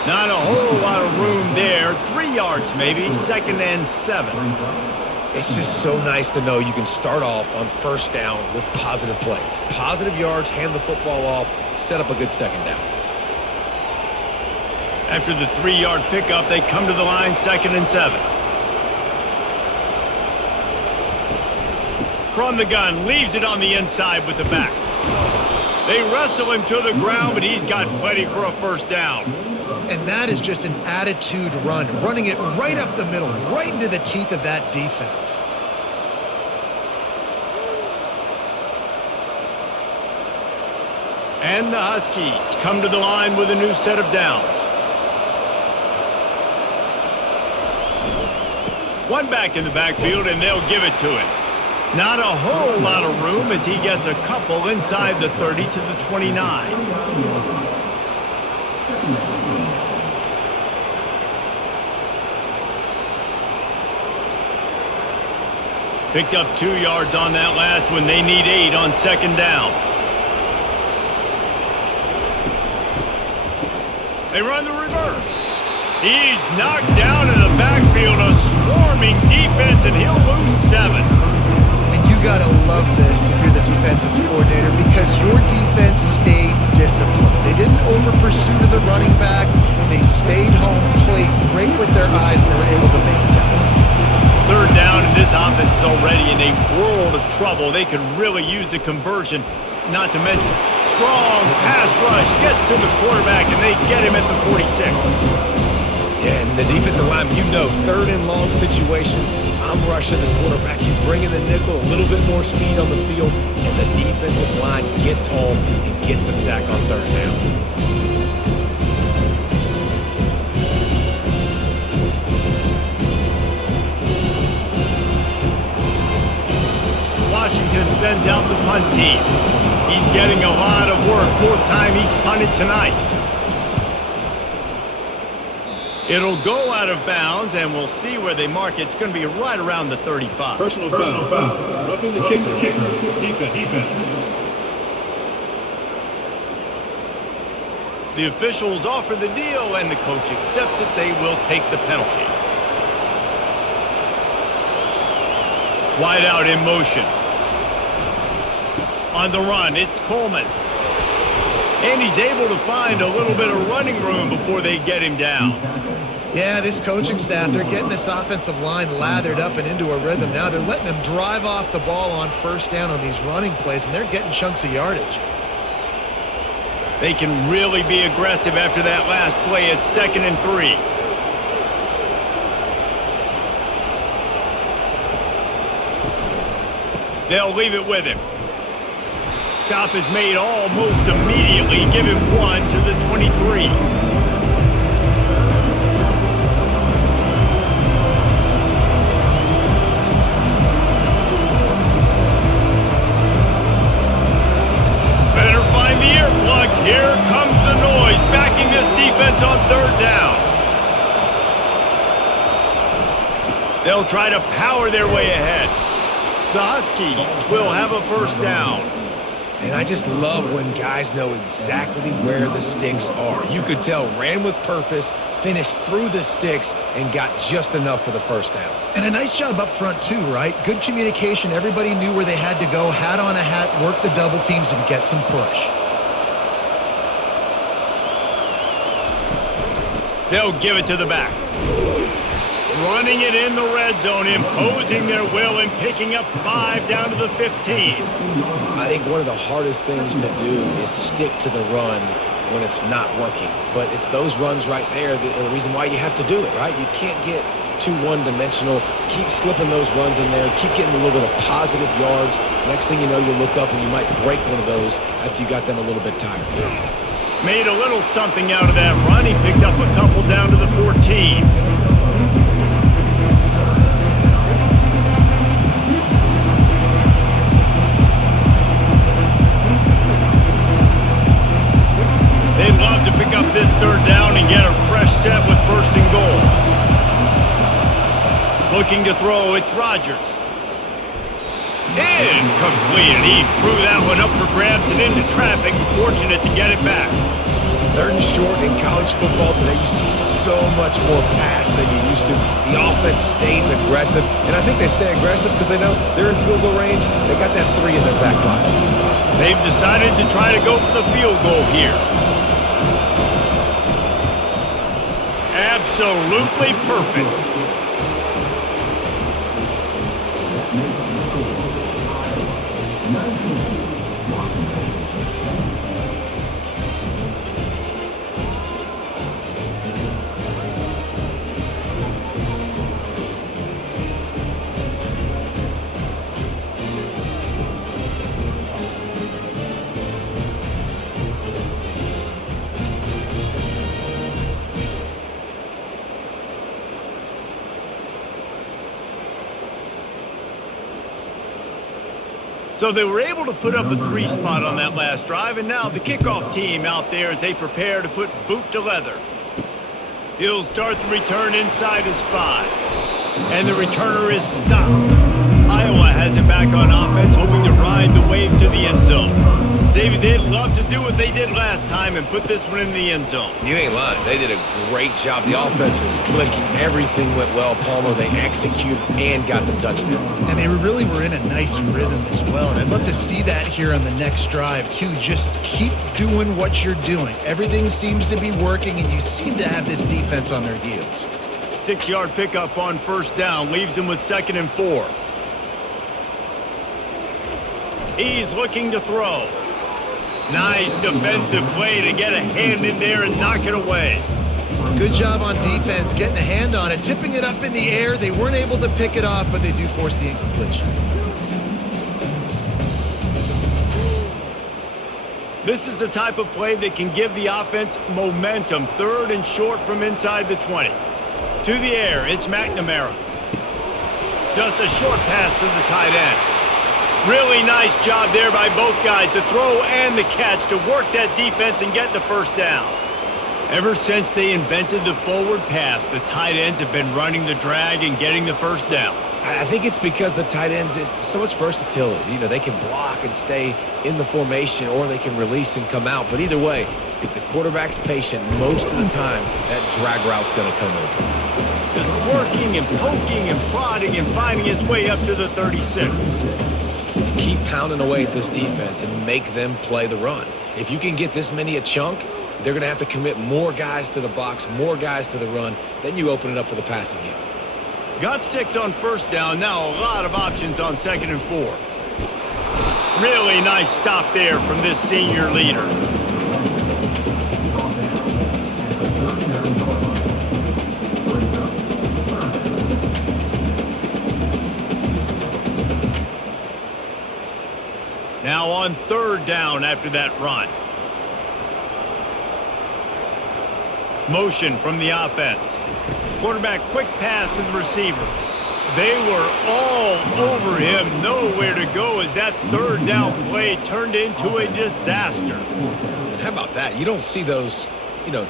Not a whole lot of room there. 3 yards maybe, 2nd and 7. It's just so nice to know you can start off on first down with positive plays. Positive yards, hand the football off, set up a good 2nd down. After the 3-yard pickup, they come to the line, 2nd and 7. From the gun, leaves it on the inside with the back. They wrestle him to the ground, but he's got plenty for a first down. And that is just an attitude run, running it right up the middle, right into the teeth of that defense. And the Huskies come to the line with a new set of downs. One back in the backfield, and they'll give it to him. Not a whole lot of room as he gets a couple inside the 30 to the 29. Picked up 2 yards on that last one. They need 8 on 2nd down. They run the reverse. He's knocked down in the backfield, a swarming defense, and he'll lose 7. And you got to love this if you're the defensive coordinator, because your defense stayed disciplined. They didn't over-pursue to the running back. They stayed home, played great with their eyes, and they were able to make the tackle. 3rd down, and this offense is already in a world of trouble. They could really use a conversion, not to mention strong pass rush, gets to the quarterback, and they get him at the 46. Yeah, and the defensive line, you know, 3rd and long situations, I'm rushing the quarterback. You bring in the nickel, a little bit more speed on the field, and the defensive line gets home and gets the sack on 3rd down. Washington sends out the punt team. He's getting a lot of work. 4th time he's punted tonight. It'll go out of bounds, and we'll see where they mark it. It's going to be right around the 35. Personal foul. Roughing the kicker. Defense. The officials offer the deal, and the coach accepts it. They will take the penalty. Wide out in motion. On the run, it's Coleman. And he's able to find a little bit of running room before they get him down. Yeah, this coaching staff, they're getting this offensive line lathered up and into a rhythm now. They're letting them drive off the ball on first down on these running plays, and they're getting chunks of yardage. They can really be aggressive after that last play. It's 2nd and 3. They'll leave it with him. Stop is made almost immediately. Give him 1 to the 23. Better find the earplugs. Here comes the noise, backing this defense on 3rd down. They'll try to power their way ahead. The Huskies will have a first down. And I just love when guys know exactly where the sticks are. You could tell, ran with purpose, finished through the sticks, and got just enough for the first down. And a nice job up front too, right? Good communication. Everybody knew where they had to go, hat on a hat, work the double teams, and get some push. They'll give it to the back. Running it in the red zone, imposing their will and picking up 5 down to the 15. I think one of the hardest things to do is stick to the run when it's not working. But it's those runs right there that are the reason why you have to do it, right? You can't get too one-dimensional. Keep slipping those runs in there. Keep getting a little bit of positive yards. Next thing you know, you look up and you might break one of those after you got them a little bit tired. Made a little something out of that run. He picked up a couple down to the 14. They'd love to pick up this 3rd down and get a fresh set with 1st and goal. Looking to throw, it's Rodgers. Incomplete, and he threw that one up for grabs and into traffic. Fortunate to get it back. 3rd and short in college football today, you see so much more pass than you used to. The offense stays aggressive, and I think they stay aggressive because they know they're in field goal range. They got that 3 in their back pocket. They've decided to try to go for the field goal here. Absolutely perfect. So they were able to put up a 3 spot on that last drive, and now the kickoff team out there as they prepare to put boot to leather. He'll start the return inside his 5. And the returner is stopped. Iowa has it back on offense, hoping to ride the wave to the end zone. David, they'd love to do what they did last time and put this one in the end zone. You ain't lying. They did a great job. The offense was clicking. Everything went well. Palmer, they executed and got the touchdown. And they really were in a nice rhythm as well. And I'd love to see that here on the next drive, too. Just keep doing what you're doing. Everything seems to be working, and you seem to have this defense on their heels. 6-yard pickup on 1st down leaves them with 2nd and 4. He's looking to throw. Nice defensive play to get a hand in there and knock it away. Good job on defense getting a hand on it, tipping it up in the air. They weren't able to pick it off, but they do force the incompletion. This is the type of play that can give the offense momentum. 3rd and short from inside the 20. To the air, it's McNamara. Just a short pass to the tight end. Really nice job there by both guys, the throw and the catch, to work that defense and get the 1st down. Ever since they invented the forward pass, the tight ends have been running the drag and getting the 1st down. I think it's because the tight ends is so much versatility. You know, they can block and stay in the formation, or they can release and come out. But either way, if the quarterback's patient, most of the time, that drag route's going to come open. Just working and poking and prodding and finding his way up to the 36. Keep pounding away at this defense and make them play the run. If you can get this many a chunk, they're going to have to commit more guys to the box, more guys to the run. Then you open it up for the passing game. Got 6 on 1st down. Now a lot of options on 2nd and 4. Really nice stop there from this senior leader. Now on 3rd down after that run. Motion from the offense. Quarterback quick pass to the receiver. They were all over him. Nowhere to go as that 3rd down play turned into a disaster. And how about that? You don't see those,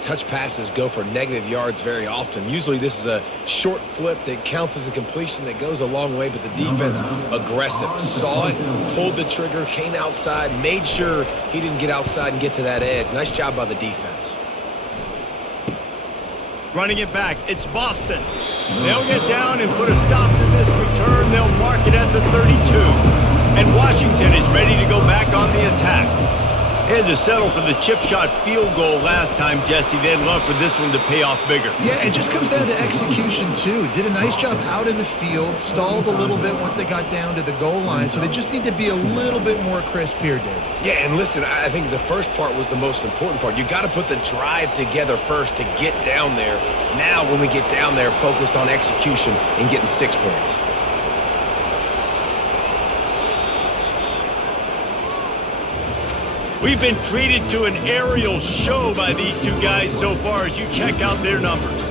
touch passes go for negative yards very often. Usually this is a short flip that counts as a completion that goes a long way, but the defense aggressive. Saw it, pulled the trigger, came outside, made sure he didn't get outside and get to that edge. Nice job by the defense. Running it back, it's Boston. They'll get down and put a stop to this return. They'll mark it at the 32. And Washington is ready to go back on the attack. They had to settle for the chip shot field goal last time, Jesse. They'd love for this one to pay off bigger. Yeah, it just comes down to execution, too. Did a nice job out in the field, stalled a little bit once they got down to the goal line, so they just need to be a little bit more crisp here, Dave. Yeah, and listen, I think the first part was the most important part. You got to put the drive together first to get down there. Now, when we get down there, focus on execution and getting 6 points. We've been treated to an aerial show by these two guys so far as you check out their numbers.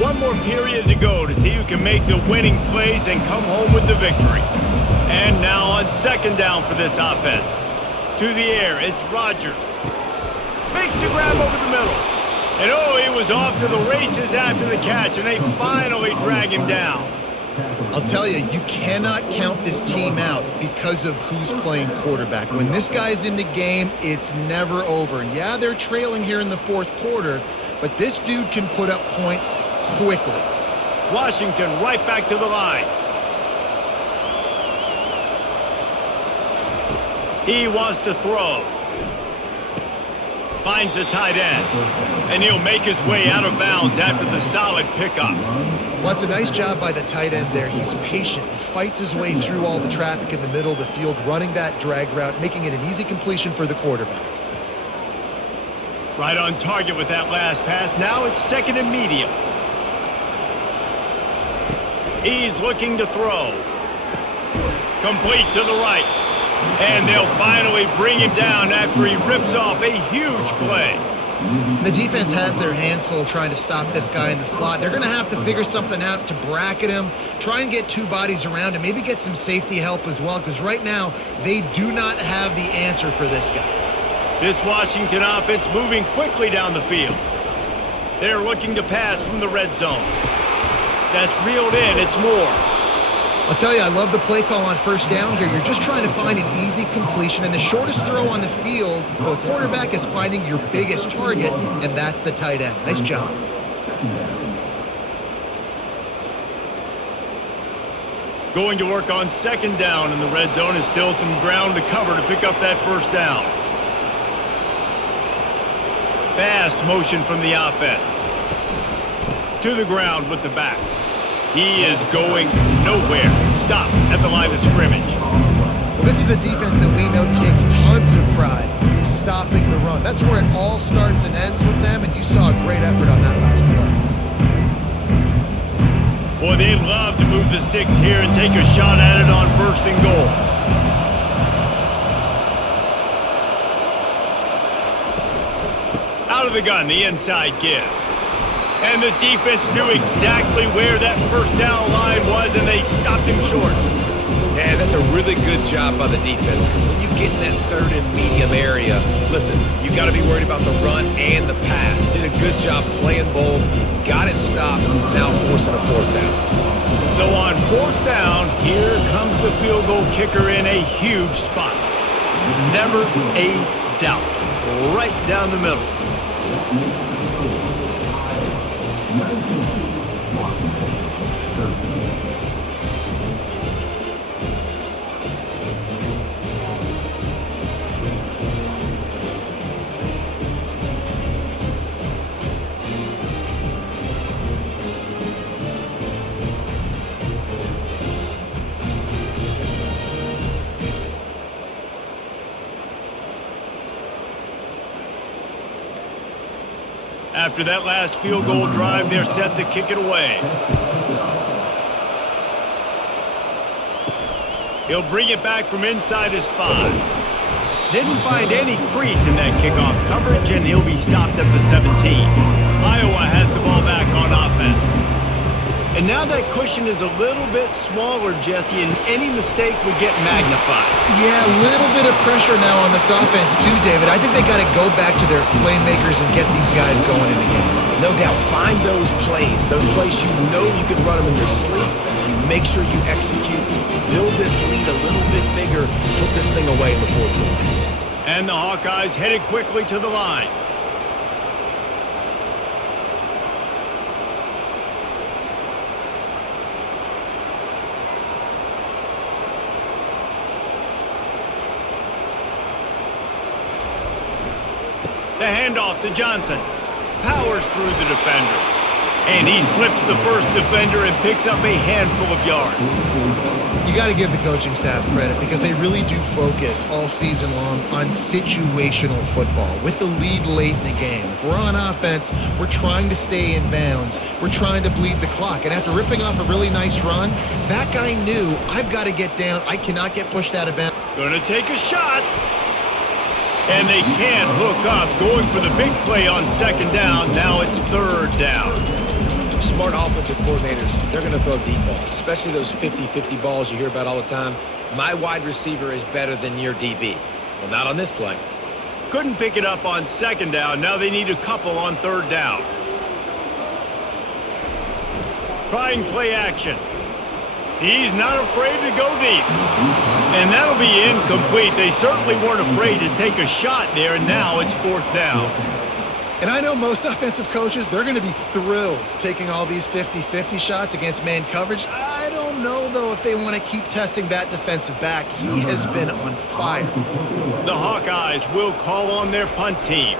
One more period to go to see who can make the winning plays and come home with the victory. And now on 2nd down for this offense. To the air, it's Rodgers. Makes the grab over the middle. And oh, he was off to the races after the catch, and they finally drag him down. I'll tell you, you cannot count this team out because of who's playing quarterback. When this guy's in the game, it's never over. And yeah, they're trailing here in the fourth quarter, but this dude can put up points quickly. Washington right back to the line. He wants to throw. Finds the tight end. And he'll make his way out of bounds after the solid pickup. Well, it's a nice job by the tight end there. He's patient. He fights his way through all the traffic in the middle of the field, running that drag route, making it an easy completion for the quarterback. Right on target with that last pass. Now it's second and medium. He's looking to throw. Complete to the right. And they'll finally bring him down after he rips off a huge play. The defense has their hands full trying to stop this guy in the slot. They're going to have to figure something out to bracket him, try and get two bodies around him, maybe get some safety help as well, because right now they do not have the answer for this guy. This Washington offense moving quickly down the field. They're looking to pass from the red zone. That's reeled in. It's Moore. I'll tell you, I love the play call on first down here. You're just trying to find an easy completion, and the shortest throw on the field for a quarterback is finding your biggest target, and that's the tight end. Nice job. Going to work on second down in the red zone, and still some ground to cover to pick up that first down. Fast motion from the offense. To the ground with the back. He is going nowhere. Stop at the line of scrimmage. Well, this is a defense that we know takes tons of pride stopping the run. That's where it all starts and ends with them, and you saw a great effort on that last play. Boy, they'd love to move the sticks here and take a shot at it on first and goal. Out of the gun, the inside give. And the defense knew exactly where that first down line was, and they stopped him short. Yeah, that's a really good job by the defense, because when you get in that third and medium area, listen, you got to be worried about the run and the pass. Did a good job playing both, got it stopped, now forcing a fourth down. So on fourth down, here comes the field goal kicker in a huge spot. Never a doubt. Right down the middle. After that last field goal drive, they're set to kick it away. He'll bring it back from inside his 5. Didn't find any crease in that kickoff coverage, and he'll be stopped at the 17. Iowa has the ball back on offense. And now that cushion is a little bit smaller, Jesse, and any mistake would get magnified. Yeah, a little bit of pressure now on this offense too, David. I think they got to go back to their playmakers and get these guys going in the game. No doubt, find those plays you know you can run them in your sleep. You make sure you execute, build this lead a little bit bigger, put this thing away in the fourth quarter. And the Hawkeyes headed quickly to the line. The handoff to Johnson. Powers through the defender. And he slips the first defender and picks up a handful of yards. You got to give the coaching staff credit because they really do focus all season long on situational football with the lead late in the game. If we're on offense, we're trying to stay in bounds. We're trying to bleed the clock. And after ripping off a really nice run, that guy knew, I've got to get down. I cannot get pushed out of bounds. Gonna take a shot. And they can't hook up. Going for the big play on second down. Now it's third down. Smart offensive coordinators, they're going to throw deep balls, especially those 50-50 balls you hear about all the time. My wide receiver is better than your DB. Well, not on this play. Couldn't pick it up on second down. Now they need a couple on third down. Trying play action. He's not afraid to go deep. And that'll be incomplete. They certainly weren't afraid to take a shot there, and now it's fourth down. And I know most offensive coaches, they're going to be thrilled taking all these 50-50 shots against man coverage. I don't know, though, if they want to keep testing that defensive back. He has been on fire. The Hawkeyes will call on their punt team.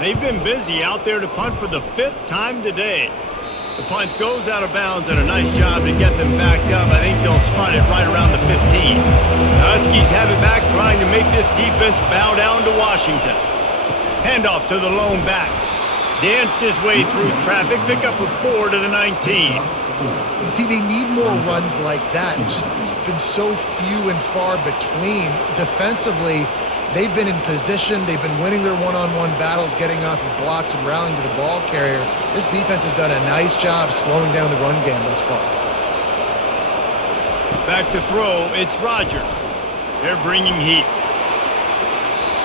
They've been busy out there to punt for the 5th time today. The punt goes out of bounds, and a nice job to get them backed up. I think they'll spot it right around the 15. The Huskies have it back, trying to make this defense bow down to Washington. Handoff to the lone back. Danced his way through traffic, pick up a 4 to the 19. See, they need more runs like that. It's been so few and far between. Defensively, they've been in position. They've been winning their one-on-one battles, getting off of blocks and rallying to the ball carrier. This defense has done a nice job slowing down the run game thus far. Back to throw, it's Rodgers. They're bringing heat.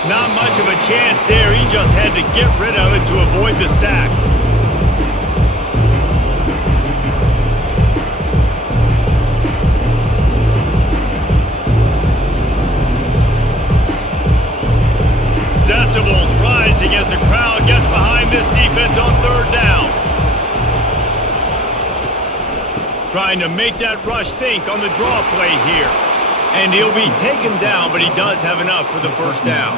Not much of a chance there. He just had to get rid of it to avoid the sack. Decibels rising as the crowd gets behind this defense on third down. Trying to make that rush think on the draw play here. And he'll be taken down, but he does have enough for the first down.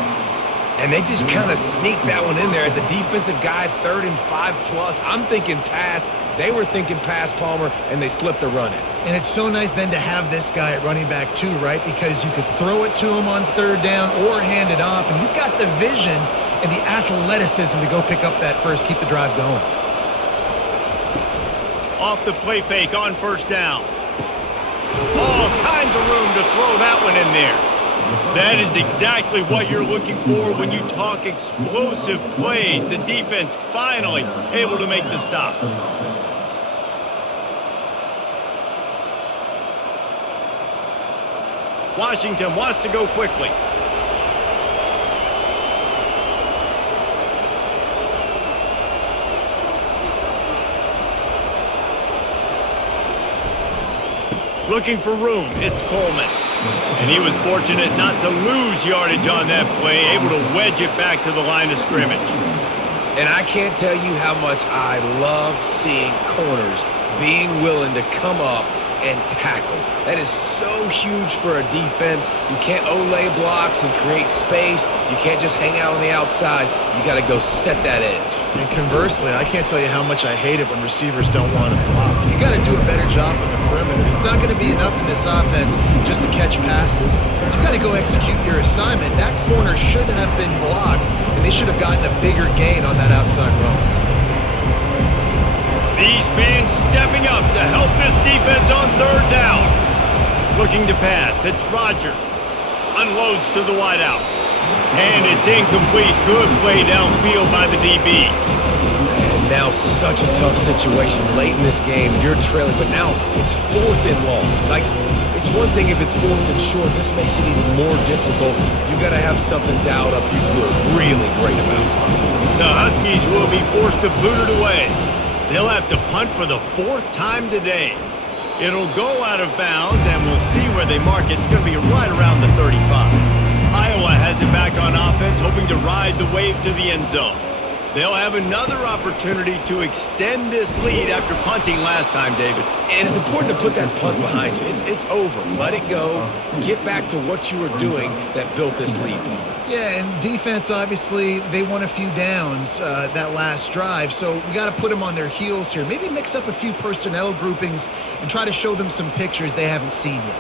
And they just kind of sneaked that one in there as a defensive guy, 3rd and 5+. I'm thinking pass. They were thinking pass, Palmer, and they slipped the run in. And it's so nice then to have this guy at running back too, right? Because you could throw it to him on third down or hand it off, and he's got the vision and the athleticism to go pick up that first, keep the drive going. Off the play fake on first down. All kinds of room to throw that one in there. That is exactly what you're looking for when you talk explosive plays. The defense finally able to make the stop. Washington wants to go quickly. Looking for room, it's Coleman. And he was fortunate not to lose yardage on that play, able to wedge it back to the line of scrimmage. And I can't tell you how much I love seeing corners being willing to come up and tackle. That is so huge for a defense. You can't olay blocks and create space. You can't just hang out on the outside. You got to go set that edge. And conversely, I can't tell you how much I hate it when receivers don't want to block. You got to do a better job on the perimeter. It's not going to be enough in this offense just to catch passes. You've got to go execute your assignment. That corner should have been blocked, and they should have gotten a bigger gain on that outside run. These fans stepping up to help this defense on third down. Looking to pass, it's Rodgers. Unloads to the wideout. And it's incomplete. Good play downfield by the DB. And now such a tough situation late in this game. You're trailing, but now it's 4th and long. Like, it's one thing if it's 4th and short. This makes it even more difficult. You got to have something dialed up you feel really great about. The Huskies will be forced to boot it away. They'll have to punt for the 4th time today. It'll go out of bounds, and we'll see where they mark it. It's going to be right around the 35. Iowa has it back on offense, hoping to ride the wave to the end zone. They'll have another opportunity to extend this lead after punting last time, David. And it's important to put that punt behind you. It's over. Let it go. Get back to what you were doing that built this lead. Yeah, and defense, obviously, they won a few downs that last drive, so we got to put them on their heels here. Maybe mix up a few personnel groupings and try to show them some pictures they haven't seen yet.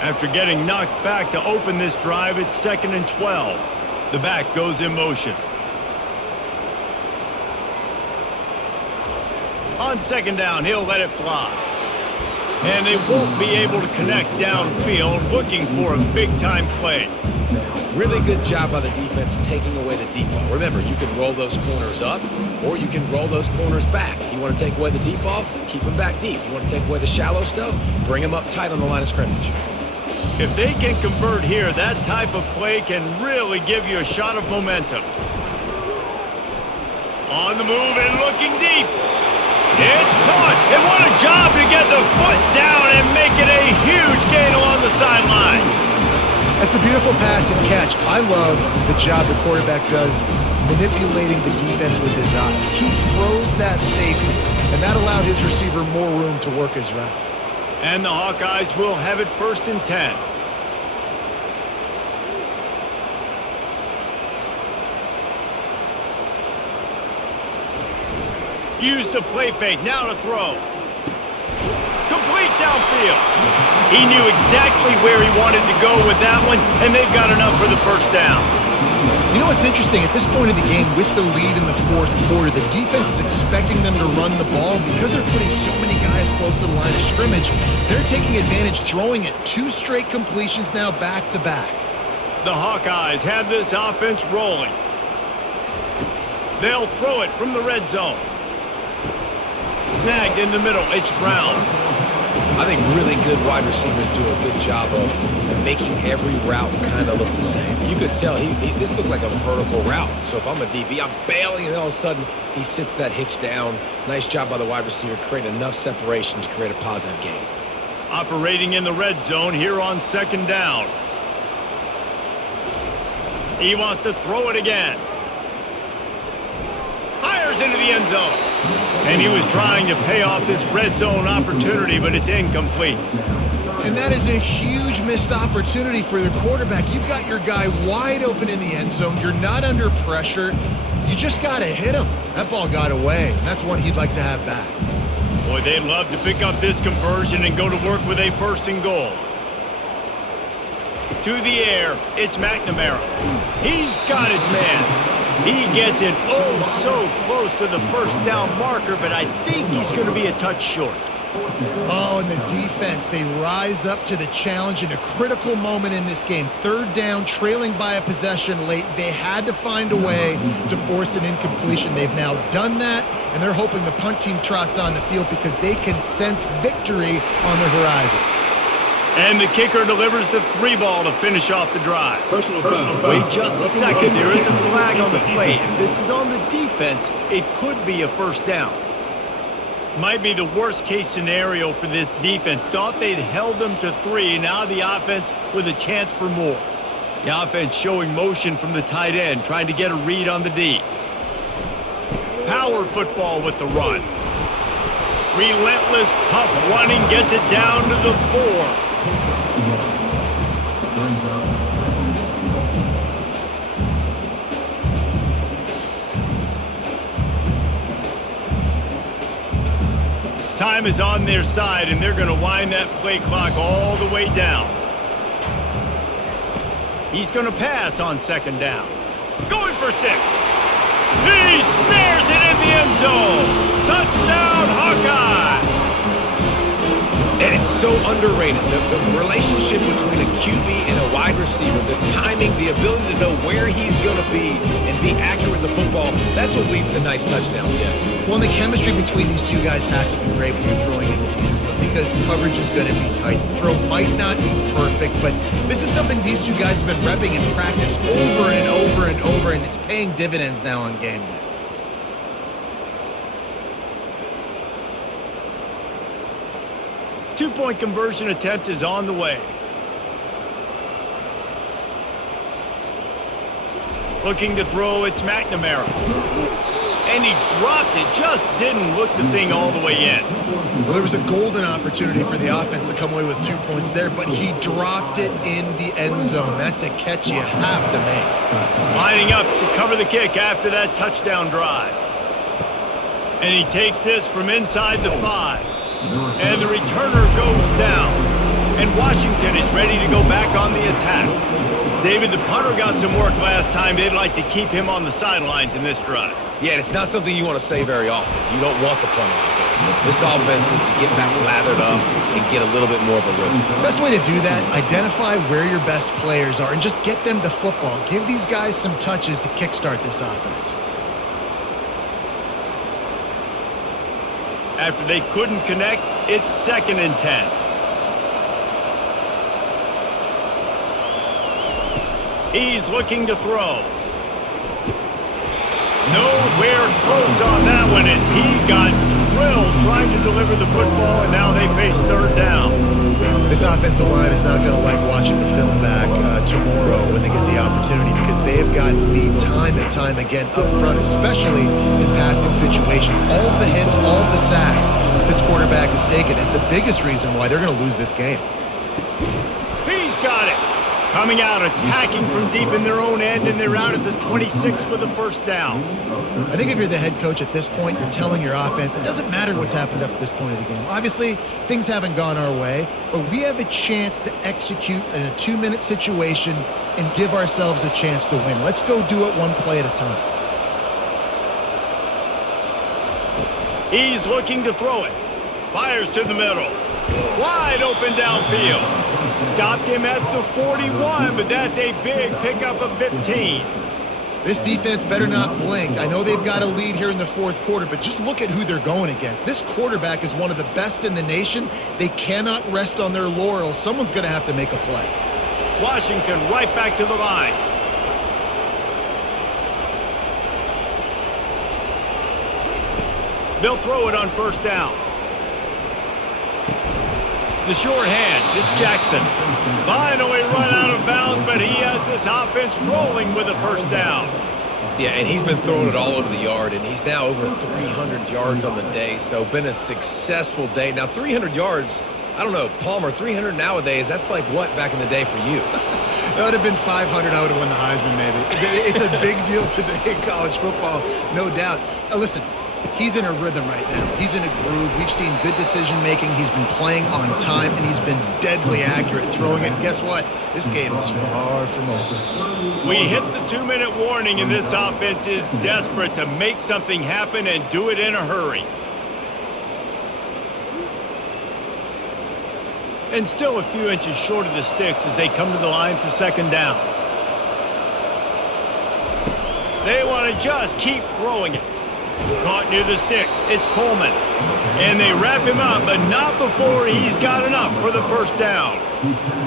After getting knocked back to open this drive, it's 2nd and 12. The back goes in motion. On second down, he'll let it fly. And they won't be able to connect downfield, looking for a big-time play. Really good job by the defense taking away the deep ball. Remember, you can roll those corners up, or you can roll those corners back. You want to take away the deep ball, keep them back deep. You want to take away the shallow stuff, bring them up tight on the line of scrimmage. If they can convert here, that type of play can really give you a shot of momentum. On the move and looking deep. It's caught. And what a job to get the foot down and make it a huge gain along the sideline. That's a beautiful pass and catch. I love the job the quarterback does manipulating the defense with his eyes. He froze that safety, and that allowed his receiver more room to work his route. And the Hawkeyes will have it 1st and 10. Use the play fake, now to throw. Complete downfield. He knew exactly where he wanted to go with that one, and they've got enough for the 1st down. You know what's interesting? At this point of the game, with the lead in the 4th quarter, the defense is expecting them to run the ball. Because they're putting so many guys close to the line of scrimmage, they're taking advantage, throwing it 2 straight completions now back-to-back. The Hawkeyes have this offense rolling. They'll throw it from the red zone. Snagged in the middle, it's Brown. I think really good wide receivers do a good job of making every route kind of look the same. You could tell this looked like a vertical route. So if I'm a DB, I'm bailing, and all of a sudden he sits that hitch down. Nice job by the wide receiver, create enough separation to create a positive gain. Operating in the red zone here on 2nd down. He wants to throw it again. Fires into the end zone. And he was trying to pay off this red zone opportunity, but it's incomplete. And that is a huge missed opportunity for the quarterback. You've got your guy wide open in the end zone. You're not under pressure. You just got to hit him. That ball got away, and that's one he'd like to have back. Boy, they'd love to pick up this conversion and go to work with a 1st and goal. To the air, it's McNamara. He's got his man. He gets it oh so close to the 1st down marker, but I think he's going to be a touch short. Oh, and the defense, they rise up to the challenge in a critical moment in this game. 3rd down, trailing by a possession late. They had to find a way to force an incompletion. They've now done that, and they're hoping the punt team trots on the field because they can sense victory on the horizon. And the kicker delivers the 3-ball to finish off the drive. Personal foul. Wait just a second. There is a flag on the play. If this is on the defense, it could be a 1st down. Might be the worst-case scenario for this defense. Thought they'd held them to 3. Now the offense with a chance for more. The offense showing motion from the tight end, trying to get a read on the D. Power football with the run. Relentless, tough running gets it down to the 4. Time is on their side, and they're going to wind that play clock all the way down. He's going to pass on 2nd down. Going for 6. He snares it in the end zone. Touchdown, Hawkeye! And it's so underrated. The relationship between a QB and a wide receiver, the timing, the ability to know where he's going to be and be accurate with the football, that's what leads to nice touchdowns, Jesse. Well, the chemistry between these 2 guys has to be great when you're throwing into the end zone because coverage is going to be tight. The throw might not be perfect, but this is something these 2 guys have been repping in practice over and over and over, and it's paying dividends now on game day. Two-point conversion attempt is on the way. Looking to throw, it's McNamara. And he dropped it, just didn't look the thing all the way in. Well, there was a golden opportunity for the offense to come away with 2 points there, but he dropped it in the end zone. That's a catch you have to make. Lining up to cover the kick after that touchdown drive. And he takes this from inside the 5. And the returner goes down. And Washington is ready to go back on the attack. David, the punter got some work last time. They'd like to keep him on the sidelines in this drive. Yeah, it's not something you want to say very often. You don't want the punter out there. This offense needs to get back lathered up and get a little bit more of a rhythm. Best way to do that, identify where your best players are and just get them the football. Give these guys some touches to kickstart this offense. After they couldn't connect, it's 2nd and 10. He's looking to throw. Nowhere close on that one as he got drilled trying to deliver the football, and now they face third down. This offensive line is not going to like watching the film back tomorrow when they get the opportunity, because they have gotten beat time and time again up front, especially in passing situations. All of the hits, all of the sacks that this quarterback has taken is the biggest reason why they're going to lose this game. He's got it. Coming out, attacking from deep in their own end, and they're out at the 26 with a first down. I think if you're the head coach at this point, you're telling your offense, it doesn't matter what's happened up to this point of the game. Obviously, things haven't gone our way, but we have a chance to execute in a 2-minute situation and give ourselves a chance to win. Let's go do it one play at a time. He's looking to throw it. Fires to the middle. Wide open downfield. Stopped him at the 41, but that's a big pickup of 15. This defense better not blink. I know they've got a lead here in the fourth quarter, but just look at who they're going against. This quarterback is one of the best in the nation. They cannot rest on their laurels. Someone's going to have to make a play. Washington right back to the line. They'll throw it on first down. The short hands, it's Jackson. Finally run out of bounds, but he has this offense rolling with a first down. Yeah, and he's been throwing it all over the yard, and he's now over 300 yards on the day, so been a successful day. Now, 300 yards, I don't know, Palmer, 300 nowadays, that's like what back in the day for you? That would have been 500. I would have won the Heisman, maybe. It's a big deal today in college football, no doubt. Listen, he's in a rhythm right now. He's in a groove. We've seen good decision-making. He's been playing on time, and he's been deadly accurate throwing it. And guess what? This game is far from over. We hit the 2-minute warning, and this offense is desperate to make something happen and do it in a hurry. And still a few inches short of the sticks as they come to the line for second down. They want to just keep throwing it. Caught near the sticks. It's Coleman. And they wrap him up, but not before he's got enough for the first down.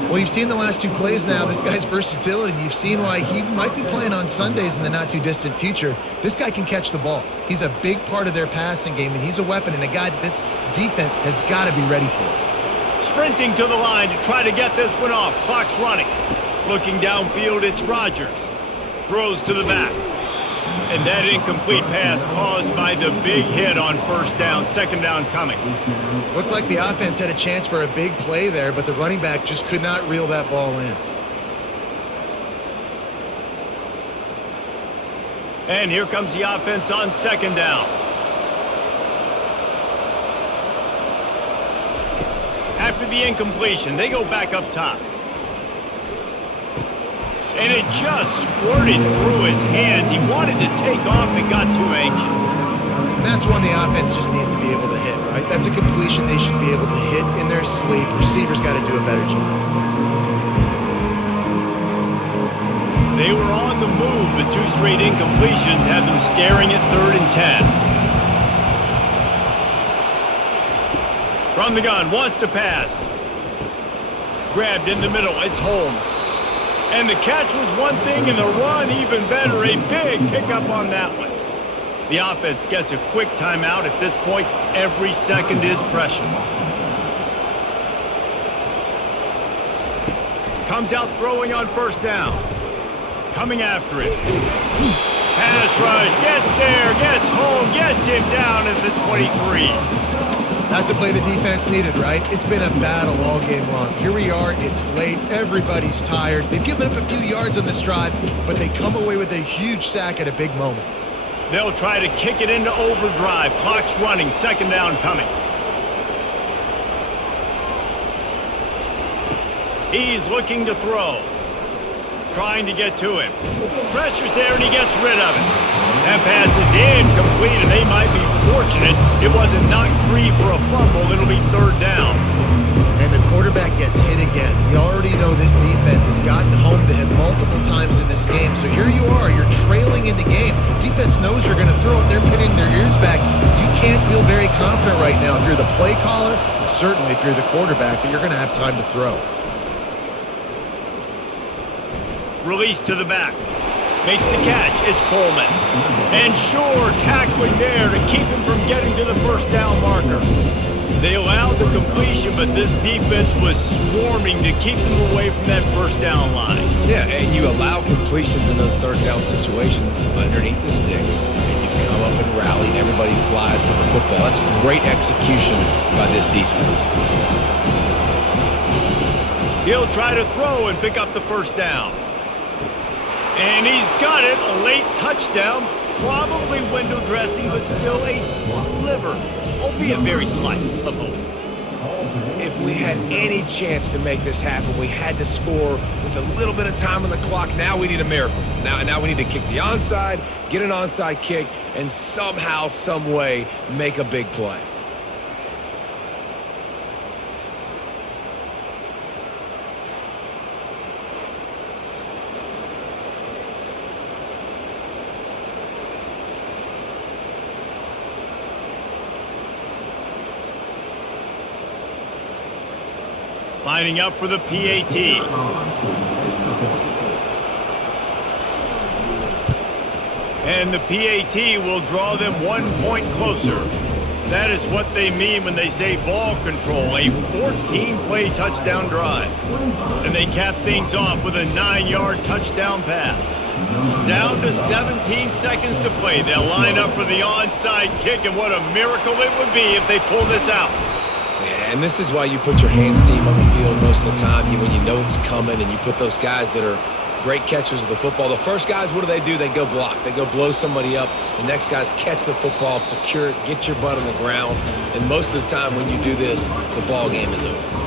Well, you've seen the last 2 plays now. This guy's versatility. You've seen why he might be playing on Sundays in the not-too-distant future. This guy can catch the ball. He's a big part of their passing game, and he's a weapon and a guy that this defense has got to be ready for. Sprinting to the line to try to get this one off. Clock's running. Looking downfield, it's Rodgers. Throws to the back. And that incomplete pass caused by the big hit on first down. Second down coming. Looked like the offense had a chance for a big play there, but the running back just could not reel that ball in. And here comes the offense on second down. After the incompletion, they go back up top. And it just squirted through his hands. He wanted to take off and got too anxious. And that's one the offense just needs to be able to hit, right? That's a completion they should be able to hit in their sleep. Receivers got to do a better job. They were on the move, but 2 straight incompletions had them staring at 3rd and 10. From the gun, wants to pass. Grabbed in the middle, it's Holmes. And the catch was one thing, and the run even better. A big pickup on that one. The offense gets a quick timeout. At this point, every second is precious. Comes out throwing on first down. Coming after it. Pass rush, gets there, gets home, gets him down at the 23. That's a play the defense needed, right? It's been a battle all game long. Here we are, it's late, everybody's tired. They've given up a few yards on this drive, but they come away with a huge sack at a big moment. They'll try to kick it into overdrive. Clock's running, second down coming. He's looking to throw. Trying to get to him. Pressure's there and he gets rid of it. That pass is incomplete and they might be fortunate it wasn't knocked free for a fumble. It'll be third down. And the quarterback gets hit again. We already know this defense has gotten home to him multiple times in this game. So here you are, you're trailing in the game. Defense knows you're going to throw it. They're pinning their ears back. You can't feel very confident right now if you're the play caller, and certainly if you're the quarterback, that you're going to have time to throw. Release to the back. Makes the catch. It's Coleman. And sure, tackling there to keep him from getting to the first down marker. They allowed the completion, but this defense was swarming to keep them away from that first down line. Yeah, and you allow completions in those third down situations underneath the sticks, and you come up and rally, and everybody flies to the football. That's great execution by this defense. He'll try to throw and pick up the first down. And he's got it, a late touchdown, probably window dressing, but still a sliver, albeit very slight, of hope. If we had any chance to make this happen, we had to score with a little bit of time on the clock. Now we need a miracle. Now we need to kick the onside, get an onside kick, and somehow, some way, make a big play. Lining up for the PAT. And the PAT will draw them 1 point closer. That is what they mean when they say ball control, a 14-play touchdown drive. And they cap things off with a 9-yard touchdown pass. Down to 17 seconds to play. They'll line up for the onside kick, and what a miracle it would be if they pull this out. And this is why you put your hands team on the field most of the time, when you know it's coming, and you put those guys that are great catchers of the football. The first guys, what do? They go block. They go blow somebody up. The next guys catch the football, secure it, get your butt on the ground. And most of the time when you do this, the ball game is over.